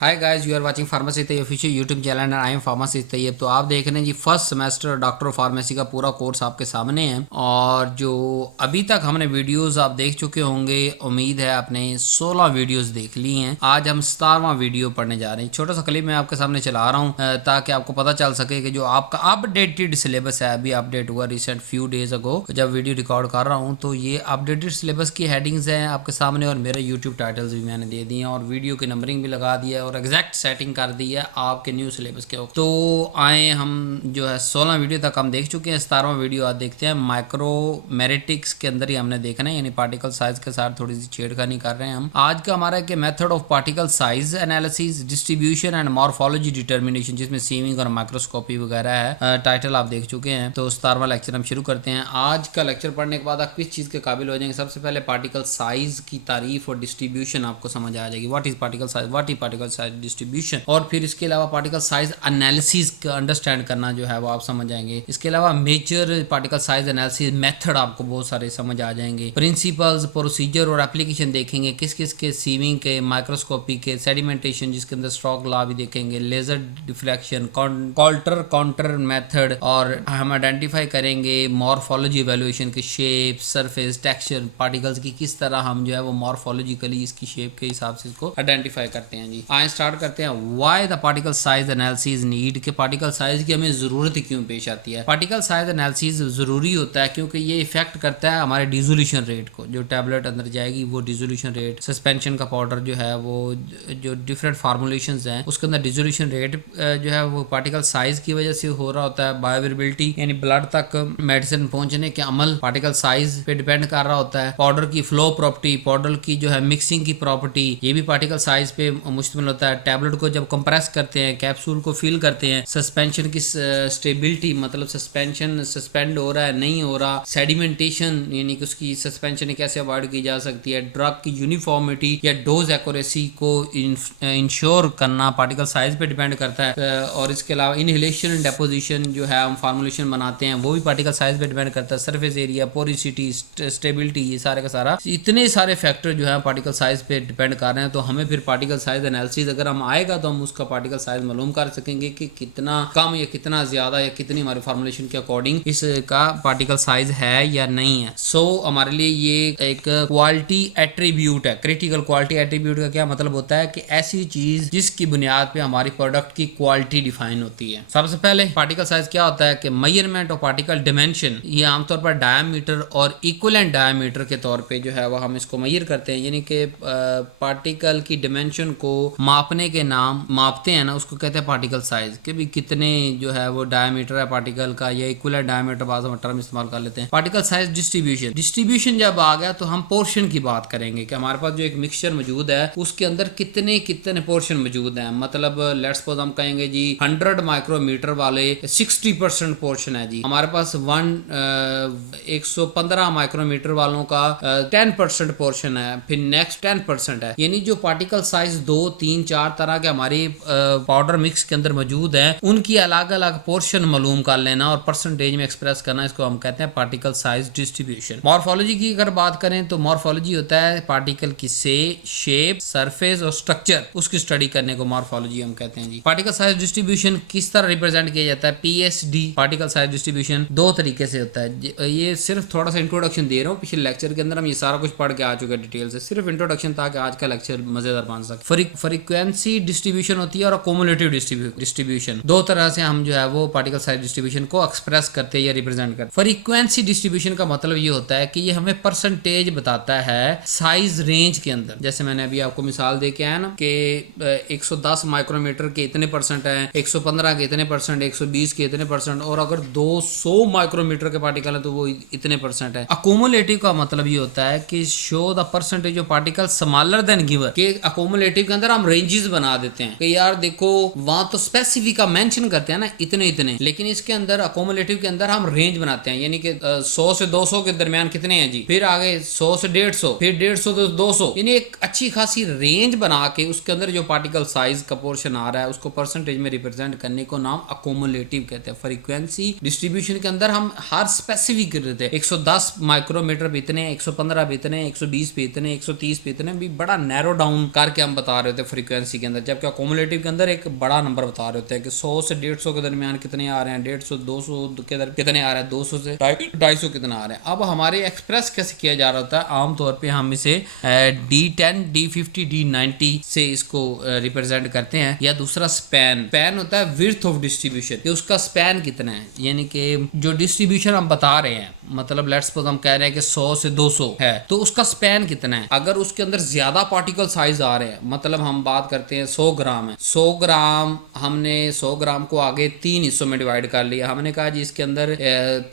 Hi guys, you are watching pharmacy Taiyab official YouTube channel and I am pharmacy Taiyab. तो आप देख रहे हैं जी first semester doctor of pharmacy का पूरा कोर्स आपके सामने है। और जो अभी तक हमने वीडियोस आप देख चुके होंगे, उम्मीद है आपने 16 वीडियोस देख ली हैं। आज हम 17वां वीडियो पढ़ने जा रहे हैं। छोटा सा क्लिप मैं आपके सामने चला रहा हूँ ताकि आपको पता चल सके कि जो आपका अपडेटेड सिलेबस है, अभी अपडेट हुआ रिसेंट फ्यू डेज अगो जब वीडियो रिकॉर्ड कर रहा हूँ, तो ये अपडेटेड सिलेबस की हेडिंग्स हैं आपके सामने और मेरे यूट्यूब टाइटल्स भी मैंने दे दिए हैं और वीडियो की नंबरिंग भी लगा दी है और एग्जैक्ट सेटिंग कर दी है आपके न्यू सिलेबस के ऊपर। तो आए हम जो है 16 वीडियो तक हम देख चुके हैं। 17वां वीडियो आज देखते हैं। माइक्रोमेरिटिक्स के अंदर ही हमने देखना है, यानी पार्टिकल साइज के साथ थोड़ी सी छेड़खानी कर रहे हैं हम। आज का हमारा कि method of particle size analysis, distribution and morphology determination, जिसमें सीविंग और माइक्रोस्कोपी वगैरह है। टाइटल आप देख चुके हैं। तो 17वां लेक्चर हम शुरू करते हैं। आज का लेक्चर पढ़ने के बाद आप किस चीज़ के काबिल हो जाएंगे? सबसे पहले पार्टिकल साइज की तारीफ और डिस्ट्रीब्यूशन आपको समझ आ जाएगी। What is particle size, what is particle size distribution, और फिर इसके अलावा पार्टिकल साइज एनालिसिस का अंडरस्टैंड करना जो है वो आप समझ जाएंगे। इसके अलावा major particle size analysis method आपको बहुत सारे समझ आ जाएंगे। प्रिंसिपल्स, प्रोसीजर और एप्लीकेशन देखेंगे, किस किस के सीविंग के, माइक्रोस्कोपी के, सेडिमेंटेशन जिसके अंदर स्ट्रोक लॉ भी देखेंगे, laser deflection, Coulter counter method, और हम आइडेंटिफाई करेंगे मॉर्फोलॉजी इवैल्यूएशन के शेप, सरफेस, टेक्सचर, पार्टिकल्स की किस तरह हम जो है वो मॉर्फोलॉजिकली इसकी शेप के हिसाब से इसको आइडेंटिफाई करते हैं जी। आए स्टार्ट करते हैं। Why the particle size analysis need, के पार्टिकल साइज की हमें जरूरत क्यों पेश आती है? पार्टिकल साइज एनालिसिस जरूरी होता है क्योंकि ये इफेक्ट करता है हमारे डिसोल्यूशन रेट को। जो टैबलेट अंदर जाएगी वो डिसोल्यूशन रेट, सस्पेंशन का पाउडर जो है वो जो डिफरेंट फार्मूलेशंस हैं उसके अंदर डिसोल्यूशन रेट जो है वो पार्टिकल साइज की वजह से हो रहा होता है। बायोअवेलेबिलिटी यानी ब्लड तक मेडिसिन पहुंचने के अमल पार्टिकल साइज पे डिपेंड कर रहा होता है। पाउडर की फ्लो प्रॉपर्टी, पाउडर की जो है मिक्सिंग की प्रॉपर्टी, ये भी पार्टिकल साइज पे मुश्तमिल होता है। टैबलेट को जब कंप्रेस करते हैं, कैप्सूल को फिल करते हैं, सस्पेंशन की स्टेबिलिटी, मतलब सस्पेंशन सस्पेंड हो रहा है नहीं हो रहा, सेडिमेंटेशन यानी कि उसकी सस्पेंशन कैसे अवॉइड की जा सकती है, ड्रग की यूनिफॉर्मिटी या डोज एक्यूरेसी को इंश्योर करना पार्टिकल साइज पे डिपेंड करता है। और इसके अलावा इनहेलेशन एंड डेपोजिशन जो है हम फार्मूलेशन बनाते हैं वो भी पार्टिकल साइज पे डिपेंड करता है। सरफेस एरिया, पोरिसिटी, स्टेबिलिटी, ये सारे का सारा इतने सारे फैक्टर जो है पार्टिकल साइज पे डिपेंड कर रहे हैं। तो हमें फिर पार्टिकल साइज एनालिसिस अगर हम आएगा तो हम उसका पार्टिकल साइज मालूम कर सकेंगे कि कितना कम या कितना ज्यादा या कितनी हमारी फॉर्मुलेशन के अकॉर्डिंग इसका पार्टिकल साइज है या नहीं है। सो हमारे लिए ये एक क्वालिटी एट्रीब्यूट है। क्रिटिकल क्वालिटी एट्रीब्यूट का क्या मतलब होता है कि ऐसी चीज जिसकी बुनियाद पे हमारी प्रोडक्ट की क्वालिटी डिफाइन होती है। सबसे पहले पार्टिकल साइज क्या होता है कि मेजरमेंट ऑफ पार्टिकल डिमेंशन, ये आमतौर पर डायमीटर और इक्विवेलेंट डायमीटर के तौर पे जो है वो हम इसको मेजर करते हैं। यानी कि पार्टिकल की डिमेंशन को मापने के नाम मापते हैं ना, उसको कहते हैं पार्टिकल साइज, कि भी कितने जो है वो डायमीटर है पार्टिकल का या इक्विवेलेंट डायमीटर, बाद हम टर्म इस्तेमाल कर लेते हैं। पार्टिकल साइज डिस्ट्रीब्यूशन, डिस्ट्रीब्यूशन जब आ गया तो हम पोर्शन की बात करेंगे कि हमारे पास जो एक मिक्सचर मौजूद है उसके अंदर कितने कितने पोर्शन मौजूद हैं। मतलब लेट्स सपोज हम कहेंगे जी 100 माइक्रोमीटर वाले 60% पोर्शन है जी, हमारे पास 115 माइक्रोमीटर वालों का 10% पोर्शन है, फिर नेक्स्ट 10% है। यानी जो पार्टिकल साइज 2, 3, 4 तरह के हमारे पाउडर मिक्स के अंदर मौजूद है उनकी अलग अलग पोर्शन मालूम कर लेना और परसेंटेज में एक्सप्रेस करना, इसको हम कहते हैं पार्टिकल साइज डिस्ट्रीब्यूशन। मॉर्फोलॉजी की अगर बात करें तो मॉर्फोलॉजी होता है पार्टिकल की शेप, सरफेस और स्ट्रक्चर, उसकी स्टडी करने को मॉर्फोलॉजी हम कहते हैं जी। पार्टिकल साइज डिस्ट्रीब्यूशन किस तरह रिप्रेजेंट किया जाता है? पीएसडी पार्टिकल साइज डिस्ट्रीब्यूशन दो तरीके से होता है। ये सिर्फ थोड़ा सा इंट्रोडक्शन दे रहा हूँ, पिछले लेक्चर के अंदर हम ये सारा कुछ पढ़ के आ चुके हैं डिटेल से, सिर्फ इंट्रोडक्शन ताकि आज का लेक्चर मजेदार बन सके। फ्रीक्वेंसी डिस्ट्रीब्यूशन होती है और अकोमुलेटिव डिस्ट्रीब्यूशन, दो तरह से हम जो है वो पार्टिकल साइज डिस्ट्रीब्यूशन को एक्सप्रेस करते हैं या रिप्रेजेंट करते हैं। फ्रीक्वेंसी डिस्ट्रीब्यूशन का मतलब ये होता है कि ये हमें परसेंटेज बताता है साइज रेंज के अंदर। जैसे मैंने अभी आपको मिसाल दे के आया ना कि 110 माइक्रोमीटर के इतने परसेंट है, 115 के इतने परसेंट, 120 के इतने परसेंट, और अगर 200 माइक्रोमीटर के पार्टिकल है तो वो इतने परसेंट है। अकोमुलेटिव का मतलब ये होता है कि show the percentage of particle smaller than given, कि अकोमुलेटिव के अंदर हम रेंजेस बना देते हैं कि यार देखो वहां तो स्पेसिफिक का मेंशन करते हैं ना इतने इतने, लेकिन इसके अंदर अकोमुलेटिव के अंदर हम रेंज बनाते हैं। यानी कि 100 से 200 के दरमियान कितने हैं जी, फिर आगे 100 से 150, फिर 150 से 200, यानी एक अच्छी खासी रेंज बना के उसके अंदर जो पार्टिकल साइज का पोर्शन आ रहा है उसको परसेंटेज में रिप्रेजेंट करने को नाम अकोमुलेटिव कहते हैं। फ्रीक्वेंसी डिस्ट्रीब्यूशन के अंदर हम हर स्पेसिफिक कर देते हैं 110 माइक्रोमीटर भी इतने, 115 भी इतने, 120 भी इतने, 130 भी इतने, भी बड़ा नैरो डाउन करके हम बता रहे थे फ्रीक्वेंसी के अंदर, जबकि अकोमुलेटिव के अंदर एक बड़ा नंबर बता रहे होते हैं कि 100 से 150 के दरमियान कितने आ रहे हैं, 150 200 के दर कितने आ रहे हैं, 200 से 250 कितना आ रहे हैं। अब हमारे एक्सप्रेस कैसे किया जा रहा होता है, आमतौर पर हम इसे D10 D50 D90 से इसको रिप्रेजेंट करते हैं। या दूसरा स्पैन होता है विड्थ ऑफ डिस्ट्रीब्यूशन, कि उसका स्पैन कितना है, यानी कि जो डिस्ट्रीब्यूशन हम बता रहे हैं, मतलब लेट्स सपोज हम कह रहे हैं कि 100 से 200 है, तो उसका स्पैन कितना है। अगर उसके अंदर ज्यादा पार्टिकल साइज आ रहे हैं, मतलब हम बात करते हैं 100 ग्राम है, 100 ग्राम हमने 100 ग्राम को आगे 3 हिस्सों में डिवाइड कर लिया। हमने कहा जी इसके अंदर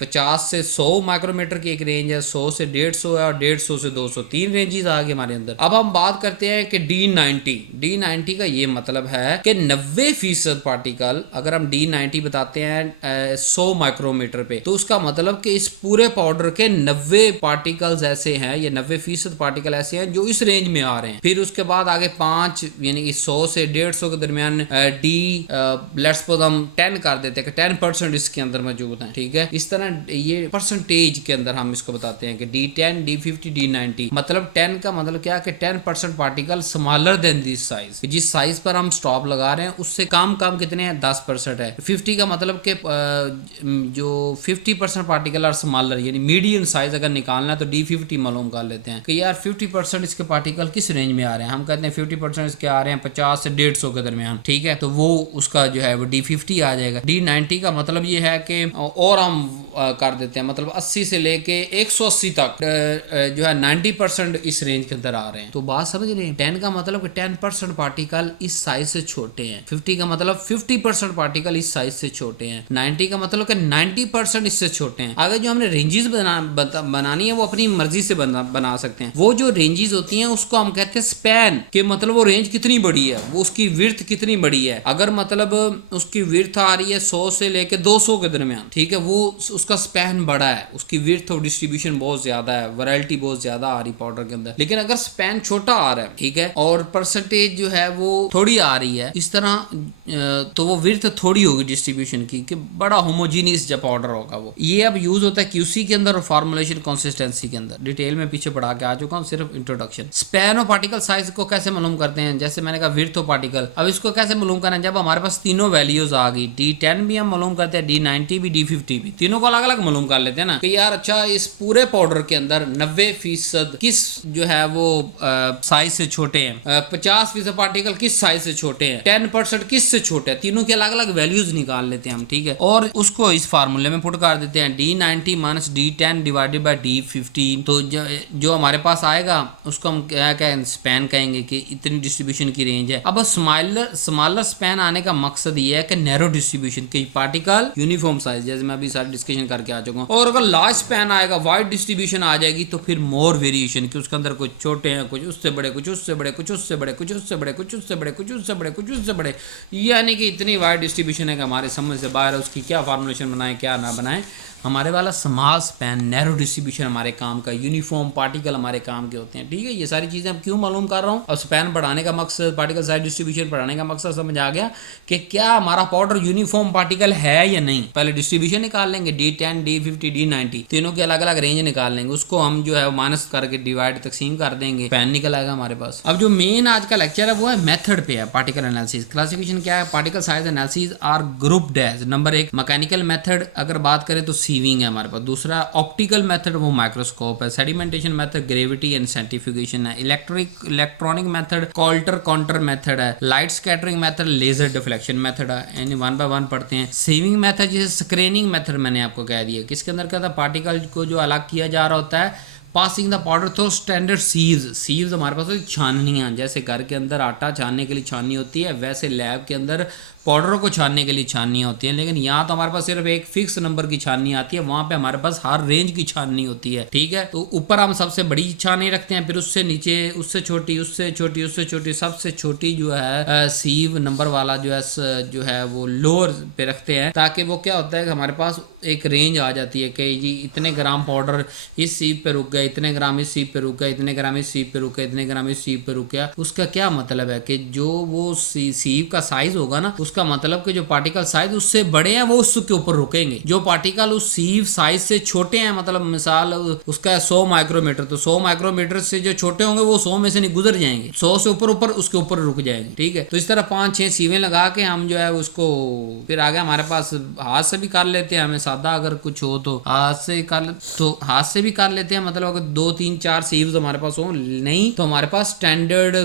50 से 100 माइक्रोमीटर की एक रेंज है, 100 से 150 है और 150 से 200, 3 रेंजेस आ गए हमारे अंदर। अब हम बात करते हैं कि D90 का ये मतलब है कि 90% पार्टिकल, अगर हम D90 बताते हैं 100 माइक्रोमीटर पे, तो उसका मतलब कि इस पूरे पाउडर के 90 पार्टिकल्स ऐसे हैं, ये 90% पार्टिकल ऐसे हैं जो इस रेंज में आ रहे हैं। फिर उसके बाद आगे 5 यानी कि 100 से 150 के दरमियान लेट्स सपोज हम 10 कर देते हैं कि 10% इसके अंदर मौजूद है, ठीक है। इस तरह ये परसेंटेज के अंदर हम इसको बताते हैं कि D10 D50 D90, मतलब 10 का मतलब क्या कि 10% particle smaller than this size, जिस साइज पर हम स्टॉप लगा रहे हैं उससे कम कितने हैं, 10% है। 50 का मतलब कि जो 50% पार्टिकल और स्मॉलर यानी मीडियम साइज अगर निकालना है तो D50 मालूम कर लेते हैं कि यार 50% इसके पार्टिकल किस रेंज में आ रहे हैं। हम कहते हैं 50% इसके आ रहे हैं 50 से 150 के दरमियान, ठीक है, तो वो उसका जो है वो D50 आ जाएगा। D90 का मतलब ये है कि और हम कर देते हैं, मतलब 80 से लेके 180 तक जो है 90% इस रेंज के अंदर आ रहे हैं। तो बात समझ रहे हैं। 10 का मतलब कि 10% पार्टिकल इस साइज से छोटे हैं, 50 का मतलब 50% पार्टिकल इस साइज से छोटे हैं, 90 का मतलब कि 90% इससे छोटे हैं। अगर जो हमने रेंजेस बनानी है वो अपनी मर्जी से बना सकते हैं। वो जो रेंजेस होती हैं उसको हम कहते हैं स्पैन, के मतलब वो रेंज कितनी बड़ी है, वो उसकी विड्थ कितनी बड़ी है। अगर मतलब उसकी विड्थ आ रही है 100 से लेके 200 के दरमियान, ठीक है, वो उसका स्पैन बड़ा है, उसकी विड्थ ऑफ डिस्ट्रीब्यूशन बहुत ज्यादा है, वैरायटी बहुत ज्यादा आ रही पाउडर के अंदर। लेकिन अगर स्पैन छोटा आ रहा है, ठीक है, और परसेंटेज जो है वो थोड़ी आ रही है इस तरह, तो वो विड्थ थोड़ी होगी डिस्ट्रीब्यूशन की, कि बड़ा होमोजीनियस जब पाउडर होगा वो। ये अब यूज होता है क्यूसी के अंदर और फॉर्मुलेशन कंसिस्टेंसी के अंदर। डिटेल में पीछे पढ़ा के आ चुका हूँ, सिर्फ introduction. Span of particle size को कैसे मालूम करते हैं, जैसे मैंने कहा विड्थ ऑफ पार्टिकल। अब इसको कैसे मालूम करना है, जब हमारे पास तीनों वैल्यूज आ गई, D10 भी हम मालूम करते हैं, D90 भी, D50 भी, तीनों को अलग अलग मालूम कर लेते हैं ना, कि यार अच्छा इस पूरे पाउडर के अंदर 90% किस जो है वो साइज से छोटे हैं, 50% पार्टिकल किस साइज से छोटे हैं, 10% किस से छोटे हैं, तीनों के अलग अलग वैल्यूज निकाल लेते हैं हम, ठीक है, और उसको इस फार्मूले में पुट कर देते हैं D90 minus D10 divided by D50। तो जो हमारे पास आएगा उसको हम क्या स्पैन कहेंगे कि इतनी डिस्ट्रीब्यूशन की रेंज है। अब स्मॉलर स्पैन आने का मकसद ये है कि नैरो डिस्ट्रीब्यूशन की पार्टिकल यूनिफॉर्म साइज, जैसे मैं अभी सारी डिस्कशन करके आ चुका हूँ। और अगर लार्ज स्पैन आएगा, वाइड डिस्ट्रीब्यूशन आ जाएगी, तो फिर मोर वेरिएशन, कि उसके अंदर कुछ छोटे हैं, कुछ उससे बड़े, कुछ उससे बड़े, कुछ उससे बड़े, कुछ उससे बड़े, कुछ उससे बड़े, कुछ उससे बड़े, कुछ उससे बड़े, यानी कि इतनी वाइड डिस्ट्रीब्यूशन है कि हमारे समझ से बाहर है। उसकी क्या फार्मुलेशन बनाए क्या ना बनाए, हमारे वाला स्मॉल स्पैन, नैरो डिस्ट्रीब्यूशन हमारे काम का, यूनिफॉर्म पार्टिकल हमारे काम के होते हैं, ठीक है। ये सारी चीज़ें हम क्यों मालूम कर रहा हूँ। और स्पैन बढ़ाने का मकसद, पार्टिकल साइज डिस्ट्रीब्यूशन बढ़ाने का मकसद समझ आ गया कि क्या हमारा पाउडर यूनिफॉर्म पार्टिकल है या नहीं। पहले डिस्ट्रीब्यूशन निकाल लेंगे, D10 D50 D90 तीनों के अलग अलग रेंज निकाल लेंगे, उसको हम जो है माइनस करके डिवाइड तकसीम कर देंगे, स्पैन निकल आएगा हमारे पास। अब जो मेन आज का लेक्चर है वो है मेथड पे है, पार्टिकल एनालिसिस। क्लासिफिकेशन क्या है, particle size analysis are grouped as, number 1 mechanical method, अगर बात करें तो सीविंग है हमारे पास। दूसरा ऑप्टिकल मेथड, वो माइक्रोस्कोप है। Sedimentation method gravity and centrifugation है। Electronic method coulter counter method है। Light scattering method laser deflection method है। यानी 1 बाय 1 पढ़ते हैं। सेविंग मेथड जैसे स्क्रीनिंग मेथड मैंने आपको कह दिया, किसके अंदर क्या था, पार्टिकल को जो अलग किया जा रहा होता है, passing the powder through standard sieves हमारे पास छाननियाँ, जैसे घर के अंदर आटा छानने के लिए छाननी होती है, वैसे लैब के अंदर पाउडरों को छानने के लिए छाननियाँ होती हैं। लेकिन यहाँ तो हमारे पास सिर्फ एक फिक्स नंबर की छाननी आती है, वहाँ पे हमारे पास हर रेंज की छाननी होती है, ठीक है। तो ऊपर हम सबसे बड़ी छाननी रखते हैं, फिर उससे नीचे, उससे छोटी, उससे छोटी, उससे छोटी, सबसे छोटी जो है सीव नंबर वाला जो है वो लोअर पे रखते हैं, ताकि वो क्या होता है कि हमारे पास एक रेंज आ जाती है कि जी इतने ग्राम पाउडर इस सीव पे रुक गए, इतने ग्राम इस सीप पे रुक गया, इतने ग्राम इस सीप पे रुक गया, इतने ग्राम इस सीप पे रुक गया, उसका क्या मतलब है कि जो वो सीप का साइज होगा ना, उसका मतलब कि जो पार्टिकल साइज उससे बड़े हैं वो उसके ऊपर रुकेंगे। जो पार्टिकल उस सीप साइज से छोटे हैं, मतलब मिसाल उसका 100 माइक्रोमीटर, तो 100 माइक्रोमीटर से जो छोटे होंगे वो 100 में से नहीं गुजर जाएंगे, 100 से ऊपर ऊपर उसके ऊपर रुक जाएंगे। ठीक है, तो इस तरह 5-6 सीवें लगा के हम जो है उसको फिर आगे हमारे पास हाथ से भी कर लेते हैं, हमें सादा अगर कुछ हो तो हाथ से कर, तो हाथ से भी कर लेते हैं। मतलब अगर 2-3-4 सीव्स हमारे पास हो, नहीं तो हमारे पास स्टैंडर्ड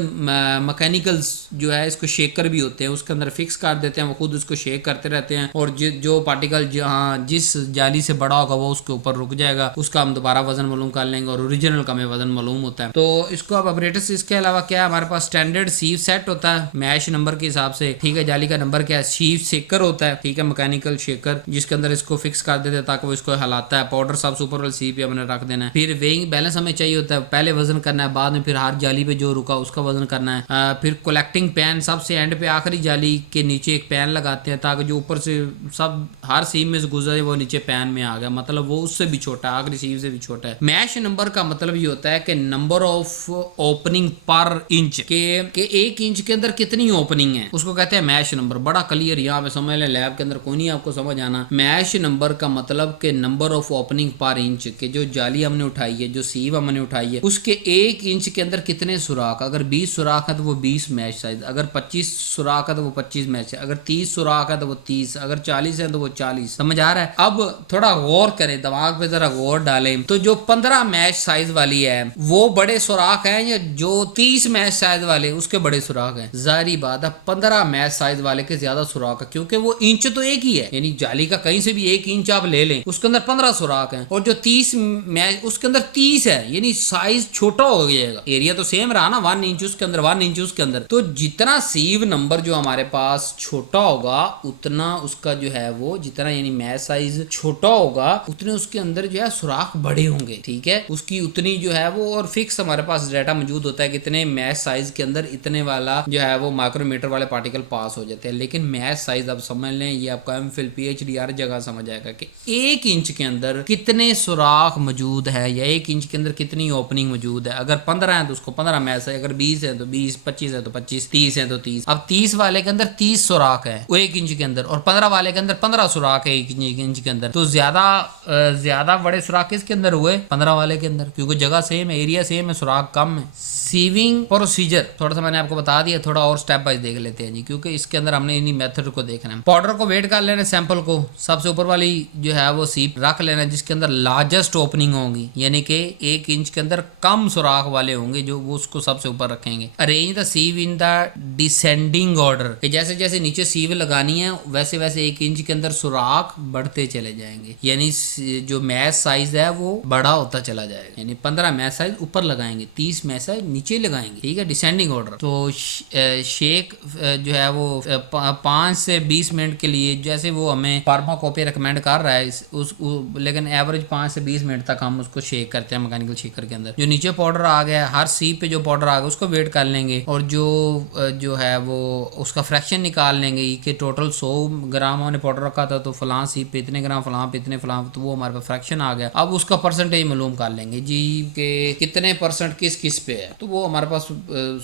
मैकेनिकल्स जो है इसको शेकर भी होते हैं, उसके अंदर फिक्स कर देते हैं, वो खुद उसको शेक करते रहते हैं और जो पार्टिकल जहाँ जिस जाली से बड़ा होगा वो उसके ऊपर रुक जाएगा, उसका हम दोबारा वजन मालूम कर लेंगे और ओरिजिनल का हमें वजन मालूम होता है। तो इसको अब ऑपरेटर्स, इसके अलावा क्या हमारे पास स्टैंडर्ड सीव सेट होता है मैश नंबर के हिसाब से। ठीक है, जाली का नंबर क्या है, सीव शेकर होता है। ठीक है, मैकेनिकल शेकर जिसके अंदर इसको फिक्स कर देते हैं ताकि वो इसको हिलाता है। पाउडर सबसे ऊपर वाली सीव पे हमने रख देना है। फिर वेइंग बैलेंस हमें चाहिए होता है, पहले वजन करना है, बाद में फिर हर जाली पे जो रुका उसका वजन करना है। फिर कलेक्टिंग पैन सबसे एंड पे आखिरी जाली के नीचे एक पैन लगाते हैं ताकि जो ऊपर से सब हर सीव में से गुजरे वो नीचे पैन में आ गया, मतलब वो उससे भी छोटा है, आखिरी सीव से भी छोटा है। मैश नंबर का मतलब ये होता है कि नंबर ऑफ ओपनिंग पर इंच के 1 इंच के अंदर कितनी ओपनिंग है उसको कहते हैं मैश नंबर। बड़ा क्लियर यहाँ पे समझ लें, लैब के अंदर कोई नहीं आपको समझ आना। मैश नंबर का मतलब कि नंबर ऑफ ओपनिंग पर इंच के जो जाली हमने उठाई है, जो सीव हमने उठाई है, उसके 1 इंच के अंदर कितने सुराख। अगर 20 सुराख है तो वो 20 मैश साइज, अगर 25 सुराख है तो वो 25 मैश है, अगर 30 सुराख है तो वो 30, अगर 40 है तो वो 40। समझ आ रहा है? अब थोड़ा गौर करें, दिमाग पे जरा गौर डालें। तो जो 15 मैश साइज वाली है वो बड़े सुराख है या जो 30 मैश साइज वाले उसके बड़े सुराख है? जाहिर बात है 15 मैश साइज वाले के ज्यादा सुराख है, क्योंकि वो इंच तो एक ही है, यानी जाली का कहीं से भी 1 इंच आप ले लें उसके अंदर 15 सुराख है, और जो 30 मैश उसके अंदर 30 है, यानी साइज छोटा हो जाएगा। एरिया तो सेम रहा ना, 1 इंच उसके अंदर 1 इंच उसके अंदर। तो जितना सीव नंबर जो हमारे पास छोटा होगा उतना उसका जो है वो, जितना यानी मैश साइज छोटा होगा उतने उसके अंदर जो है सुराख बड़े होंगे। ठीक है, उसकी उतनी जो है वो, और फिक्स हमारे पास डाटा मौजूद होता है कितने मैश साइज के अंदर इतने वाला जो है वो माइक्रोमीटर वाले पार्टिकल पास हो जाते हैं। लेकिन मैश साइज अब समझ लें, ये आपका एमफिल पीएचडी हर जगह समझ आएगा कि 1 इंच के अंदर कितने सुराख मौजूद है या 1 इंच के अंदर कितनी ओपनिंग मौजूद है। अगर 15 है तो उसको 15 मैश है, अगर 20 है तो 20, 25 है तो 25, 30 है तो 30। अब 30 वाले के अंदर 30 सुराख है वो 1 इंच के अंदर, और 15 वाले के अंदर 15 सुराख है 1 इंच के अंदर। तो ज्यादा बड़े सुराख किसके अंदर हुए? 15 वाले के अंदर, क्योंकि जगह सेम है, एरिया सेम है, सुराख कम है। सीविंग प्रोसीजर थोड़ा सा मैंने आपको बता दिया, थोड़ा और स्टेप बाय देख लेते हैं जी, क्योंकि इसके अंदर हमने इन्हीं मेथड को देखना है। पाउडर को वेट कर लेना, सैंपल को सबसे ऊपर वाली जो है वो सीप रख लेना जिसके अंदर लार्जेस्ट ओपनिंग होगी, यानी कि 1 इंच के अंदर कम सुराख वाले होंगे, जो वो उसको सबसे ऊपर रखेंगे। Arrange the सीव in the descending order, जैसे जैसे नीचे सीव लगानी है वैसे वैसे 1 इंच के अंदर सुराख बढ़ते चले जाएंगे, यानी जो मैश साइज है वो बड़ा होता चला जाएगा। यानी 15 मैश साइज ऊपर लगाएंगे, 30 मैश साइज नीचे लगाएंगे। ठीक है, डिसेंडिंग ऑर्डर। तो शेक जो है वो 5 से 20 मिनट के लिए, जैसे वो हमें फार्माकोपी रिकमेंड कर रहा है लेकिन एवरेज 5 से 20 मिनट तक हम उसको शेक करते हैं मैकेनिकल शेकर के अंदर। जो नीचे पाउडर आ गया, हर सीप पे जो पाउडर आ गया उसको वेट कर लेंगे, और जो है वो उसका फ्रैक्शन निकाल लेंगे कि टोटल 100 ग्राम हमने पाउडर रखा था तो फलां सीप पे इतने ग्राम, फलां पे इतने, फलां, तो वो हमारे पास फ्रैक्शन आ गया। अब उसका परसेंटेज मालूम कर लेंगे जी के कितने परसेंट किस पे है, तो वो हमारे पास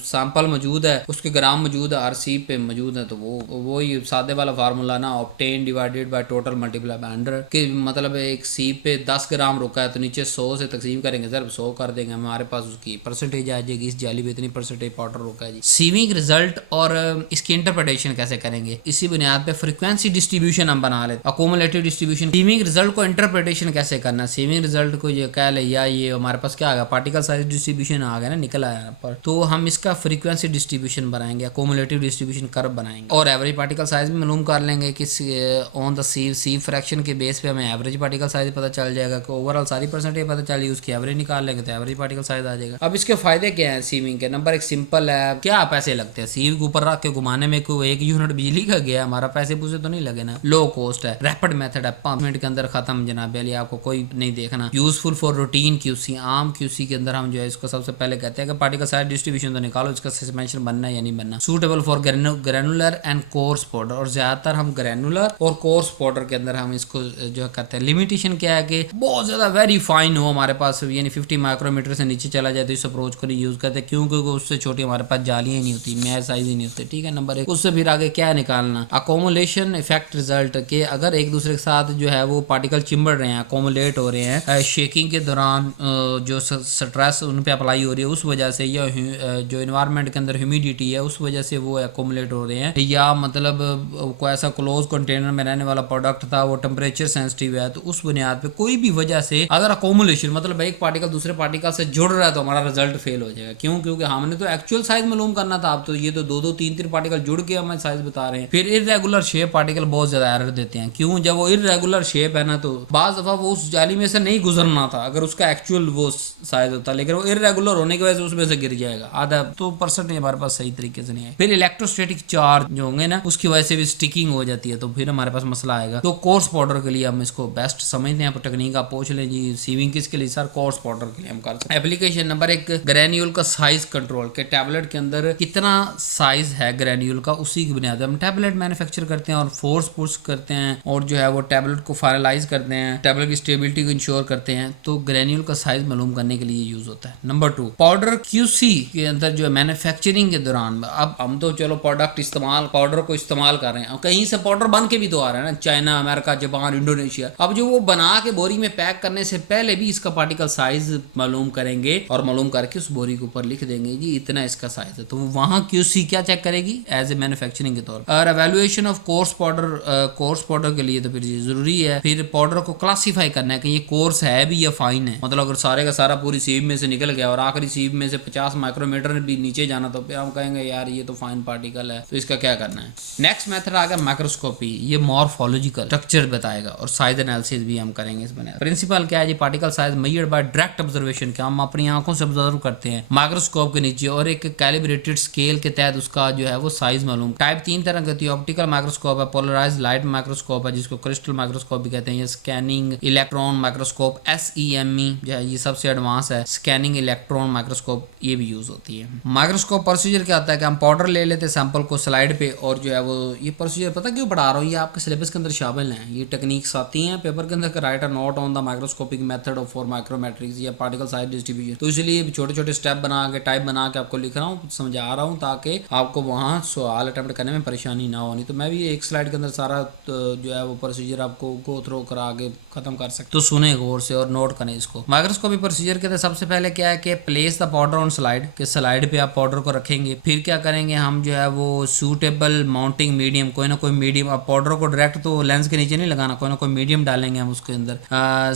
सैंपल मौजूद है, उसके ग्राम मौजूद है, हर सीप पे मौजूद है। तो वो ही सादे वाला फार्मूला ना, obtain divided by total multiply by 100 के मतलब एक सीप पे 10 ग्राम रुका है तो नीचे 100 से तकसीम करेंगे, सिर्फ 100 कर देंगे, हमारे पास उसकी परसेंटेज आ जाएगी, इस जाली पे इतनी परसेंटेज पाउडर रुका है जी। सीविंग रिजल्ट और इसकी इंटरप्रिटेशन कैसे करेंगे, इसी बुनियाद पे फ्रीक्वेंसी डिस्ट्रीब्यूशन हम बना लेते, अकोमुलेटिव डिस्ट्रीब्यूशन। सीविंग रिजल्ट को इंटरप्रिटेशन कैसे करना, सीविंग रिजल्ट को ये कह ले या ये हमारे पास क्या आ गया, पार्टिकल साइज डिस्ट्रीब्यूशन आ गया ना, निकल आया पर, तो हम इसका फ्रीक्वेंसी डिस्ट्रीब्यूशन बनाएंगे, अकोमुलेटिव डिस्ट्रीब्यूशन कर्व बनाएंगे, और एवरेज पार्टिकल साइज भी मालूम कर लेंगे कि ऑन द सीव फ्रैक्शन के बेस पे हमें एवरेज पार्टिकल साइज पता चल जाएगा कि ओवरऑल सारी परसेंटेज पता चल जाएगी, उसकी एवरेज निकाल लेंगे तो एवरेज पार्टिकल साइज आ जाएगा। अब इसके फायदे क्या है सीविंग के? नंबर 1 सिंपल है, क्या पैसे लगते हैं सीव के ऊपर रख के घुमाने में, कोई 1 यूनिट बिजली का गया, हमारा पैसे पूसे तो नहीं लगे ना। लो कॉस्ट है, रैपिड मेथड है, 5 मिनट के अंदर खत्म जनाब अली, आपको कोई नहीं देखना। यूजफुल फॉर रूटीन क्यूसी, आम क्यूसी के अंदर हम जो है इसको सबसे पहले कहते हैं कि पार्टिकल साइज डिस्ट्रीब्यूशन तो निकालो, इसका सस्पेंशन बनना है या नहीं बनना। Suitable for granular and course powder, और ज्यादातर हम ग्रेनुलर और कोर्स पाउडर के अंदर हम इसको जो करते हैं। लिमिटेशन क्या है कि बहुत ज्यादा वेरी फाइन हो हमारे पास यानी 50 माइक्रोमीटर से नीचे चला जाए तो इस अप्रोच को नहीं यूज़ करते, क्यों? क्योंकि उससे छोटी हमारे पास जालियाँ ही नहीं होती, मैच साइज ही नहीं होते, ठीक है। नंबर 1, उससे फिर आगे क्या निकालना, अकोमुलेशन इफेक्ट रिजल्ट के अगर एक दूसरे के साथ जो है वो पार्टिकल चिंबड़ रहे हैं, अकोमुलेट हो रहे हैं शेकिंग के दौरान, जो स्ट्रेस उन पे अप्लाई हो रही है उस वजह से, या जो इन्वायरमेंट के अंदर ह्यूमिडिटी है उस वजह से वो अकोमुलेट हो रहे हैं, या मतलब कोई ऐसा क्लोज कंटेनर में रहने वाला प्रोडक्ट था वो टेम्परेचर सेंसिटिव है, तो उस बुनियाद पे कोई भी वजह से अगर अकोमुलेशन मतलब एक पार्टिकल दूसरे पार्टिकल से जुड़ रहा है तो हमारा रिजल्ट फेल हो जाएगा। क्यों? क्योंकि हमने तो एक्चुअल साइज मालूम करना था, अब तो ये तो 2-2 3-3 पार्टिकल जुड़ के हमें साइज बता रहे हैं। फिर इरेगुलर शेप पार्टिकल बहुत ज्यादा एरर देते हैं। क्यों? जब वो इरेगुलर शेप है ना तो बाज दफा वो उस जाली में से नहीं गुजरना था अगर उसका एक्चुअल वो साइज होता, लेकिन वो इरेगुलर होने की वजह से उसमें से गिर जाएगा, आधा तो परसेंट हमारे पास सही तरीके से नहीं है। फिर इलेक्ट्रोस्टैटिक चार्ज जो होंगे ना उसकी वजह से भी स्टिकिंग हो जाती है, तो फिर हमारे पास मसला आएगा। तो कोर्स पाउडर के लिए हम इसको बेस्ट समझते हैं, टेक्निक आप पूछ लें जी, सीविंग किसके लिए सर? कोर्स पाउडर के लिए हम कर सकते हैं। एप्लीकेशन नंबर 1, ग्रेन्यूल का साइज कंट्रोल के टैबलेट के अंदर कितना साइज है ग्रेन्यूल का, उसी की बुनियाद हम टैबलेट मैन्युफैक्चर करते हैं और फोर्स पुश करते हैं और जो है वो टैबलेट को फाइनलाइज करते हैं, टैबलेट की स्टेबिलिटी को इंश्योर करते हैं, तो ग्रेन्यूल का साइज मालूम करने के लिए यूज होता है। नंबर 2, पाउडर क्यूसी के अंदर जो है मैन्युफैक्चरिंग के दौरान, अब हम तो चलो प्रोडक्ट इस्तेमाल पाउडर को इस्तेमाल कर रहे हैं, कहीं से पाउडर बन के भी तो आ रहा है ना, चाइना, अमेरिका, जापान, इंडोनेशिया। अब जो वो बना के बोरी में पैक करने से पहले भी इसका पार्टिकल साइज मालूम करेंगे और मालूम करके उस बोरी के ऊपर लिख देंगे जी इतना इसका साइज है, तो वहां क्यूसी क्या चेक करेगी एज ए मैन्युफैक्चरिंग के तौर पर। और एवेल्युएशन ऑफ कोर्स पाउडर के लिए तो फिर ये जरूरी है, फिर पाउडर को क्लासीफाई करना है कि ये कोर्स है भी या फाइन है, मतलब अगर सारे का सारा पूरी सीब में से निकल गया और आखिरी सीब में से 50 माइक्रोमीटर भी नीचे जाना तो फिर हम कहेंगे यार ये तो फाइन पार्टिकल है, तो इसका क्या करना है। नेक्स्ट मेथड आ गया माइक्रोस्कोपी, ये मॉर्फोलॉजिकल स्ट्रक्चर बताएगा और साइज एनालिसिस भी हम करेंगे इस बने। प्रिंसिपल क्या है जी, particle size measured by direct observation, क्या हम अपनी आंखों से ऑब्जर्व करते हैं माइक्रोस्कोप के नीचे और एक कैलिब्रेटेड स्केल के तहत उसका जो है वो साइज मालूम। टाइप 3 तरह की होती है, ऑप्टिकल माइक्रोस्कोप है, पोलराइज्ड लाइट माइक्रोस्कोप है जिसको क्रिस्टल माइक्रोस्कोप भी कहते हैं, ये स्कैनिंग इलेक्ट्रॉन माइक्रोस्कोप SEME जो है ये सबसे एडवांस है, स्कैनिंग इलेक्ट्रॉन माइक्रोस्कोप ये भी यूज होती है। माइक्रोस्कोप प्रोसीजर क्या होता है कि हम पाउडर ले लेते हैं सैंपल को स्लाइड पे और जो है वो ये प्रोसीजर पता क्यों पढ़ा रहा हूँ, ये आपके सिलेबस के अंदर शामिल हैं, ये टेक्निक्स आती हैं पेपर के अंदर, write a note on the microscopic method of for micrometrics या पार्टिकल साइज डिस्ट्रीब्यूशन, तो इसलिए छोटे छोटे स्टेप बना के टाइप बना के आपको लिख रहा हूँ, समझा रहा हूँ ताकि आपको वहाँ सवाल अटेम्प्ट करने में परेशानी ना हो। नहीं तो मैं भी एक स्लाइड के अंदर सारा जो है वो प्रोसीजर आपको गो थ्रो करा के खत्म कर सकते, तो सुने गौर से और नोट करें इसको। माइक्रोस्कोपिक प्रोसीजर के सबसे पहले क्या है कि place the powder on slide, के स्लाइड पे आप पाउडर को रखेंगे, फिर क्या करेंगे हम जो है वो सूटेबल माउंटिंग मीडियम, कोई ना कोई मीडियम, अब पाउडर को डायरेक्ट तो लेंस के नीचे नहीं लगाना, कोई ना कोई मीडियम डालेंगे हम उसके अंदर,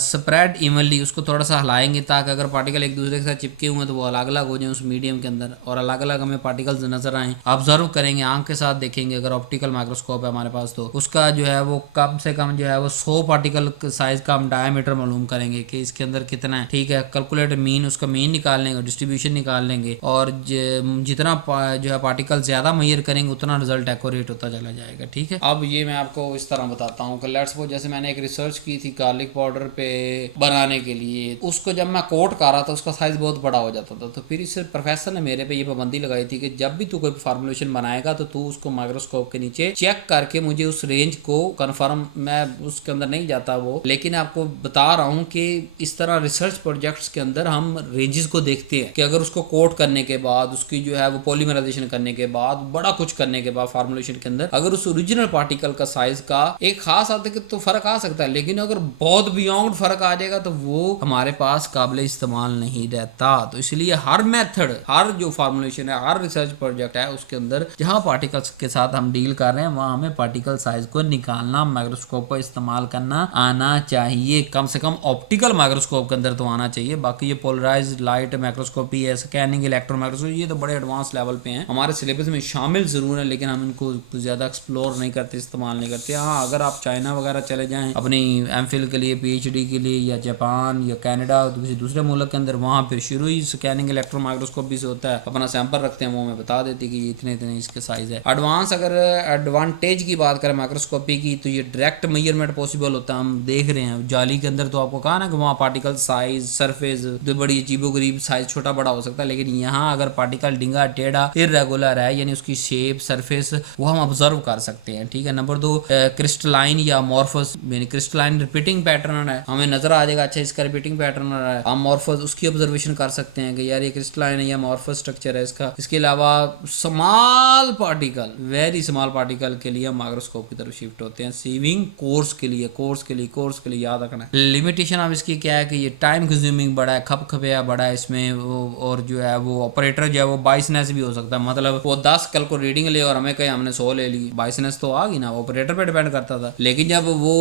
स्प्रेड इवनली, उसको थोड़ा सा हिलाएंगे ताकि अगर पार्टिकल एक दूसरे के साथ चिपके हुए हैं तो वो अलग अलग हो जाए उस मीडियम के अंदर और अलग अलग हमें पार्टिकल्स नजर आए। ऑब्जर्व करेंगे, आंख के साथ देखेंगे, अगर ऑप्टिकल माइक्रोस्कोप है हमारे पास तो उसका जो है वो कम से कम जो है वो 100 पार्टिकल साइज का हम डायमीटर मालूम करेंगे कि इसके अंदर कितना है, ठीक है। कैलकुलेट मीन, उसका मीन निकाल लेंगे, डिस्ट्रीब्यूशन निकाल लेंगे और जितना जो है पार्टिकल ज्यादा मेजर करेंगे उतना रिजल्ट एक्यूरेट होता चला जाएगा, ठीक है। अब ये मैं आपको इस तरह बताता हूँ कि लेट्स सपोज जैसे मैंने एक रिसर्च की थी गार्लिक पाउडर पे बनाने के लिए, उसको जब मैं कोट कर रहा था उसका साइज बहुत बड़ा हो जाता था, तो फिर इस प्रोफेसर ने मेरे पे ये पाबंदी लगाई थी कि जब भी तू कोई फार्मूलेशन बनाएगा तो तू उसको माइक्रोस्कोप के नीचे चेक करके मुझे उस रेंज को कंफर्म, मैं उसके अंदर नहीं जाता वो, लेकिन आपको बता रहा हूँ कि इस तरह रिसर्च प्रोजेक्ट्स के अंदर हम रेंजेस को देखते हैं कि अगर उसको कोट करने के बाद उसकी जो है वो पॉलीमराइजेशन करने के बाद बड़ा कुछ करने के बाद फार्मूलेशन के अंदर अगर उस ओरिजिनल पार्टिकल का साइज का एक खास हद तक तो फर्क आ सकता है, लेकिन अगर बहुत बियॉन्ड फर्क आ जाएगा तो वो हमारे पास काबिल इस्तेमाल नहीं रहता। तो इसलिए हर मेथड, हर जो फार्मूलेशन है, हर रिसर्च प्रोजेक्ट है उसके अंदर जहां पार्टिकल्स के साथ हम डील कर रहे हैं वहां हमें पार्टिकल साइज को निकालना, माइक्रोस्कोप का इस्तेमाल करना आना चाहिए, कम से कम ऑप्टिकल माइक्रोस्कोप के अंदर तो आना चाहिए। बाकी ये पोलराइज्ड लाइट माइक्रोस्कोपी है, स्कैनिंग इलेक्ट्रॉन माइक्रोस्कोपी, ये तो बड़े एडवांस लेवल पे हैं, हमारे सिलेबस में शामिल जरूर है लेकिन हम इनको ज्यादा एक्सप्लोर नहीं करते, इस्तेमाल नहीं करते। हाँ, अगर आप चाइना वगैरह चले जाएं अपनी एमफिल के लिए, PhD के लिए, या जापान या कनाडा किसी दूसरे मुल्क के अंदर, वहाँ फिर शुरू ही स्कैनिंग इलेक्ट्रॉन माइक्रोस्कोपी से होता है, अपना सैंपल रखते हैं, वो हमें बता देती कि इतने इतने इसके साइज है। एडवांस अगर एडवांटेज की बात करें माइक्रोस्कोपी की तो ये डायरेक्ट मेजरमेंट पॉसिबल होता है, हम देख रहे हैं जाली के अंदर, तो आपको कहा ना कि वहाँ पार्टिकल साइज, सरफेस जो बड़ी अजीबोगरीब साइज छोटा बड़ा हो सकता है, लेकिन यहाँ अगर पार्टिकल डिंगा टेढ़ा इर्रेगुलर है यानी उसकी शेप सरफेस वो हम ऑब्जर्व कर सकते हैं, ठीक है। नंबर 2, क्रिस्टलाइन या मॉर्फस यानी क्रिस्टलाइन रिपीटिंग पैटर्न है, हमें नजर आ जाएगा अच्छा इसका रिपीटिंग रोटेटिंग पैटर्न आ रहा है, अमॉर्फस उसकी ऑब्जर्वेशन कर सकते हैं कि यार ये क्रिस्टलाइन है या अमॉर्फस स्ट्रक्चर है इसका। इसके अलावा small particle, very small particle के लिए माइक्रोस्कोप की तरफ शिफ्ट होते हैं, सीविंग कोर्स के लिए याद रखना है। लिमिटेशन अब इसकी क्या है कि ये टाइम कंज्यूमिंग बड़ा है, खपखपिया बड़ा है इसमें और जो है वो ऑपरेटर जो है वो बाइसनेस भी हो सकता है, मतलब वो 10 कल को रीडिंग ले और हमें कहे हमने 100 ले ली, बाइसनेस तो आ गई ना, ऑपरेटर पे डिपेंड करता था। लेकिन जब वो